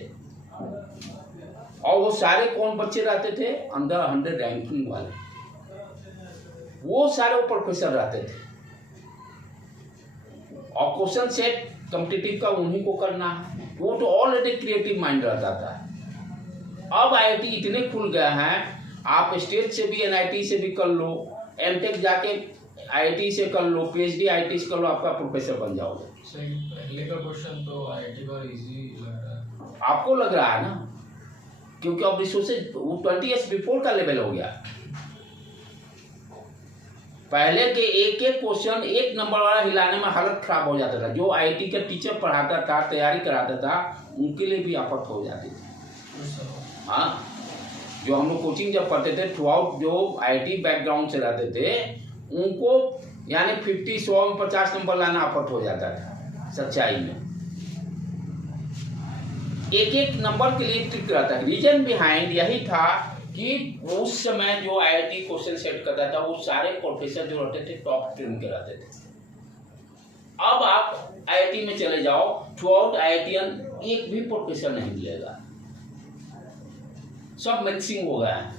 और वो सारे कौन बच्चे रहते थे? अंडर 100 रैंकिंग वाले, वो सारे प्रोफेसर रहते थे। और क्वेश्चन सेट कॉम्पिटिटिव का उन्हीं को करना है, वो तो ऑलरेडी क्रिएटिव माइंड रहता था। अब IIT इतने खुल गए हैं, आप स्टेट से भी NIT से भी कर लो, MTech जाके IIT से कर लो, PhD IIT से कर लो, आपका प्रोफेसर बन जाओगे। सही, पहले का क्वेश्चन तो IIT का इजी लग रहा है। आपको लग रहा है ना, क्योंकि अब रिसोर्सेज 20 years बिफोर का लेवल हो गया। पहले के एक एक क्वेश्चन एक नंबर वाला हिलाने में हालत खराब हो जाता था। जो IIT का टीचर पढ़ाता था, तैयारी कराता था, उनके लिए भी आफत हो जाती थी। हाँ, जो हम लोग कोचिंग जब पढ़ते थे, थ्रू आउट जो IIT बैकग्राउंड से रहते थे, उनको यानी 50, 100 में 50 नंबर लाना आफत हो जाता था सच्चाई में। एक एक नंबर के लिए ट्रिक रहता है। रीजन बिहाइंड यही था कि उस समय जो IIT क्वेश्चन सेट करता था, वो सारे प्रोफेसर जो रहते थे टॉप ट्रेन के रहते थे। अब आप IIT में चले जाओ, थ्रू आउट IITian एक भी प्रोफेसर नहीं मिलेगा, सब मिक्सिंग हो गया है।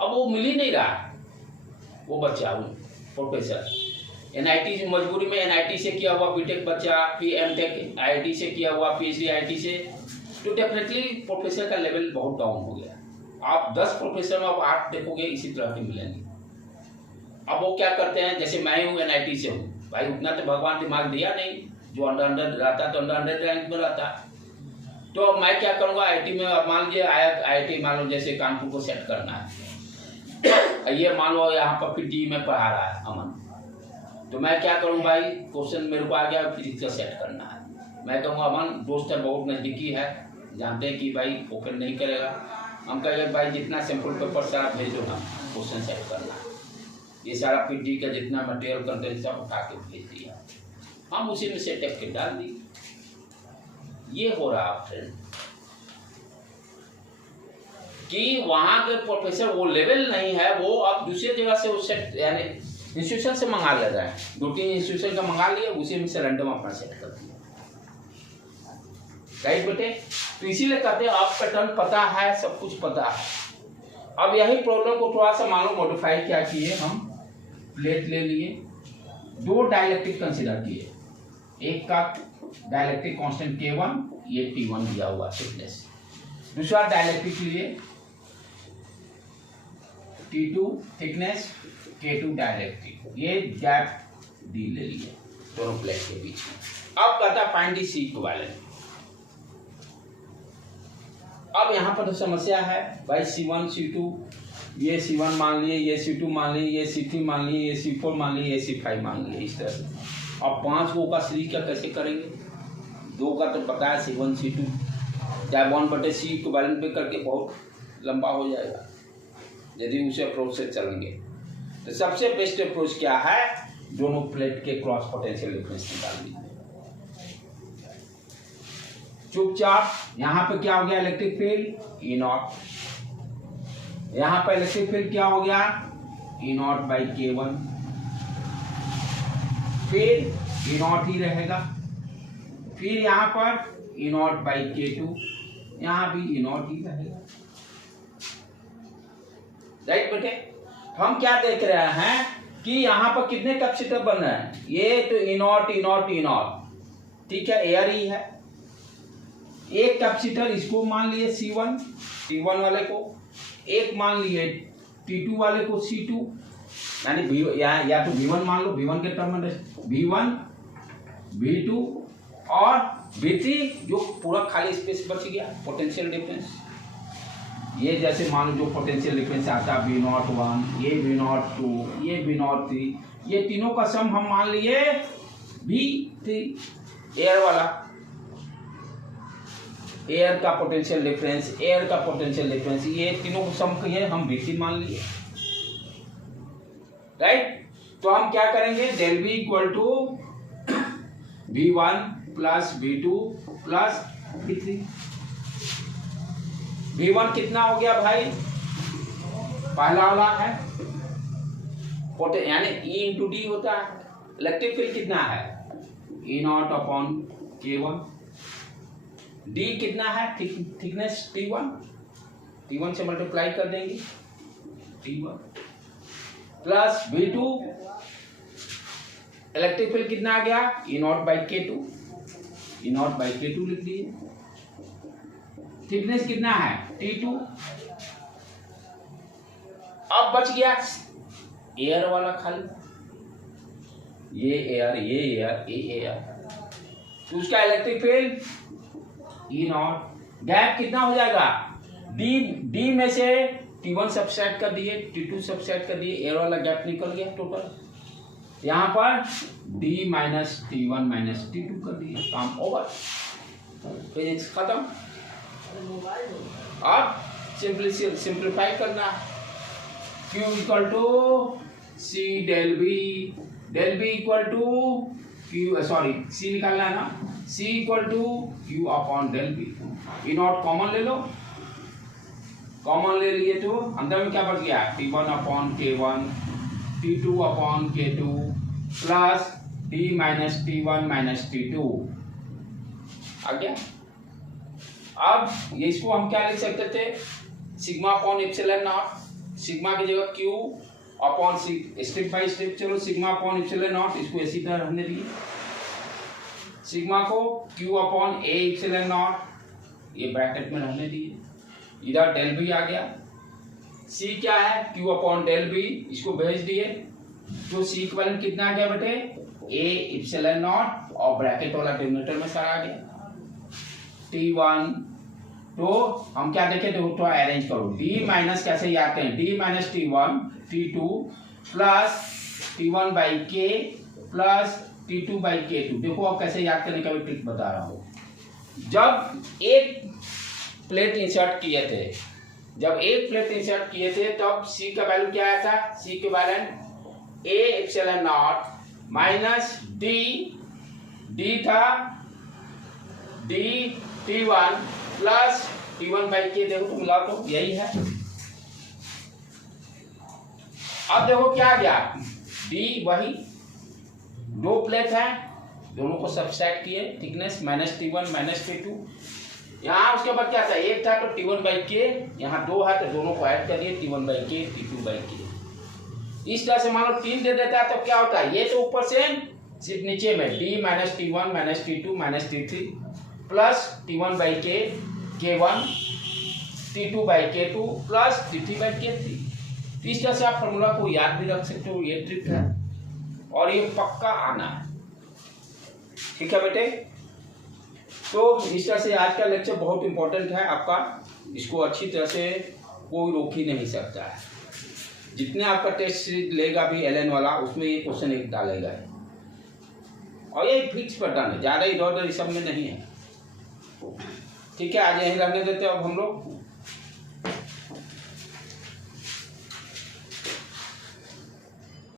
अब वो मिल ही नहीं रहा वो बच्चा, वो प्रोफेसर। NIT से मजबूरी में NIT से किया हुआ बीटेक बच्चा, फिर MTech IIT से किया हुआ, PhD IIT से, तो डेफिनेटली प्रोफेसर का लेवल बहुत डाउन हो गया। आप 10 प्रोफेसर में आप 8 देखोगे इसी तरह के मिलेंगे। अब वो क्या करते हैं, जैसे मैं हूँ NIT से हूँ, भाई उतना तो भगवान दिमाग दिया नहीं, जो अंडर रहता तो अंडर रैंक में रहता। तो अब मैं क्या करूँगा, IIT में अब मान लीजिए IIT मान लो जैसे कानपुर को सेट करना है, ये मान लो यहाँ पर फिर जी में पढ़ा रहा है अमन, तो मैं क्या करूँ भाई, क्वेश्चन मेरे को आ गया, फिजिक्स का सेट करना है। मैं कहूँगा अमन दोस्त है, बहुत नज़दीकी है, जानते हैं कि भाई ओपन नहीं करेगा, हम कहेंगे भाई जितना सैम्पल पेपर सारा भेज दो, हम क्वेश्चन सेट करना है। ये सारा फिर का जितना मटेरियल कंटेंट सब उठा के भेज दिया, हम उसी में से टेक के डाल दी। ये हो रहा फ्रेंड कि वहाँ के प्रोफेसर वो लेवल नहीं है, वो अब दूसरी जगह से उस सेट यानी इंस्टीट्यूशन से मंगा ले रहा है, 2-3 इंस्टीट्यूशन का मंगा लिया, उसी में से रैंडम अपना सेट कर दिया। राइट बेटे, तो इसीलिए कहते हैं आप पैटर्न पता है, सब कुछ पता है। अब यही प्रॉब्लम को थोड़ा सा मानो मॉडिफाई क्या किए, हम प्लेट ले लिए, 2 डाइलेक्ट्रिक कंसिडर किए, एक का डाइलेक्ट्रिक कांस्टेंट K1, ये T1 दिया हुआ थिकनेस, दूसरा डाइलेक्ट्रिक लिए T2 थिकनेस, K2 डाइलेक्ट्रिक, ये गैप D ले लिए दोनों प्लेट के बीच में। अब कहता फाइंड द C इक्विवेलेंट। अब यहाँ पर तो समस्या है भाई, C1 C2, ये C1 मान लिए, ये C2 मान लिए, ये C3 मान लिए, ये C4 मान लिए, ये C5 मान लिए, इस तरह से। अब 5 को का सीरीज का कैसे करेंगे, 2 का तो पता है C1 C2, चाहे 1/C इक्विवेलेंट पे करके बहुत लंबा हो जाएगा यदि उसे अप्रोच से चलेंगे। तो सबसे बेस्ट अप्रोच क्या है, दोनों प्लेट के क्रॉस पोटेंशियल डिफरेंस निकाल लीजिए। चुपचाप यहाँ पे क्या हो गया, इलेक्ट्रिक फील्ड E0, यहाँ पर इलेक्ट्रिक फील्ड क्या हो गया, E0/K1, फिर E0 ही रहेगा, फिर यहाँ पर E0/K2, यहाँ भी E0 ही रहेगा। राइट बेटे, हम क्या देख रहे हैं कि यहाँ पर कितने कैपेसिटर बन रहे हैं, ये तो E0, ठीक है, एयर ही है। एक कैपेसिटर इसको मान लिए C1, T1 वाले को, एक मान लिए T2 वाले को C2, यानी या तो V1 मान लो, V1 के टर्म में V1, V2 और V3, जो पूरा खाली स्पेस बच गया पोटेंशियल डिफरेंस। ये जैसे मान लो जो पोटेंशियल डिफरेंस आता है V01, ये V02, ये V03, ये तीनों का सम हम मान लिए V3, एयर वाला, एयर का पोटेंशियल डिफरेंस, एयर का पोटेंशियल डिफरेंस, ये तीनों को सम किए हम V3 मान लिए। राइट। तो हम क्या करेंगे, del V equal to V1 plus V2 plus V3। V1 कितना हो गया भाई, पहला वाला है यानी E इंटू डी होता है। इलेक्ट्रिक फील्ड कितना है, E0 अपॉन K1। डी कितना है, थिकनेस T1 से मल्टीप्लाई कर देंगे T1 plus V2। Electric field कितना आ गया, E0 बाई K2 लिख दिए। थिकनेस कितना है, T2। अब बच गया एयर वाला खाली, ये एयर तो उसका इलेक्ट्रिक फील्ड E0। गैप कितना हो जाएगा, डी में से T1 सबट्रैक्ट कर दिए, T2 सबट्रैक्ट कर दिए, एयर वाला गैप निकल गया टोटल। यहाँ पर D minus T1 minus T2 कर दिए, काम ओवर, फिजिक्स खत्म। अब सिंप्लीफाई करना है, Q equal to C del V equal to Q, sorry C निकालना है ना, C equal to Q upon del V. E0 common ले लो, कॉमन ले लिए तो अंदर में क्या बच गया, T1 upon K1 T2 upon K2 plus D minus T1 minus T2 आ गया। अब ये इसको हम क्या लिख सकते थे, sigma upon epsilon not, sigma की जगह Q upon step by step चलो, सिग्मा अपॉन एप्सिलॉन नॉट इसको इसी तरह रहने दिए, सिग्मा को Q upon A epsilon not ये ब्रैकेट में रहने दिए, इधर डेल बी आ गया। C क्या है, Q अपॉन डेल बी, इसको भेज दिए तो C इक्विवेलेंट कितना आ गया बेटे, ए एप्सिलॉन नॉट और ब्रैकेट वाला डिनोमिनेटर में सारा आ गया T1। तो हम क्या देखें, तो थोड़ा अरेंज करो, D माइनस कैसे याद करें, D minus T1 T2 plus T1 by K plus T2 by K2। देखो अब कैसे याद करने का भी ट्रिक बता रहा हूँ। जब एक प्लेट इंसर्ट किए थे तब C का वैल्यू क्या आया था, C के value A epsilon not minus D था D T1 plus T1 by K, देखो तो मिला तो यही है। अब देखो क्या आ गया, D वही, दो प्लेट है, दोनों को सब्सट्रैक्ट किए, thickness minus T1 minus T2। यहाँ उसके बाद क्या था, एक था तो T1 बाई K, यहाँ दो है तो दोनों को ऐड कर दिए T1 by K T2 by K। इस तरह से मान लो 3 दे देता है तो क्या होता है, ये तो ऊपर से सिर्फ नीचे में D minus T1 minus T2 minus T3 plus T1 by K K1 T2 by K2 plus T3 by K3। इस तरह से आप फॉर्मूला को याद भी रख सकते हो, ये ट्रिक है और ये पक्का आना है, ठीक है बेटे। तो इस तरह से आज का लेक्चर बहुत इंपॉर्टेंट है आपका, इसको अच्छी तरह से कोई रोक ही नहीं सकता है। जितने आपका टेस्ट सीरीज लेगा भी LN वाला, उसमें ये क्वेश्चन एक डालेगा और ये फिक्स पैटर्न है, ज़्यादा इधर उधर इस सब में नहीं है, ठीक है। आज यहीं रहने देते हैं अब हम लोग।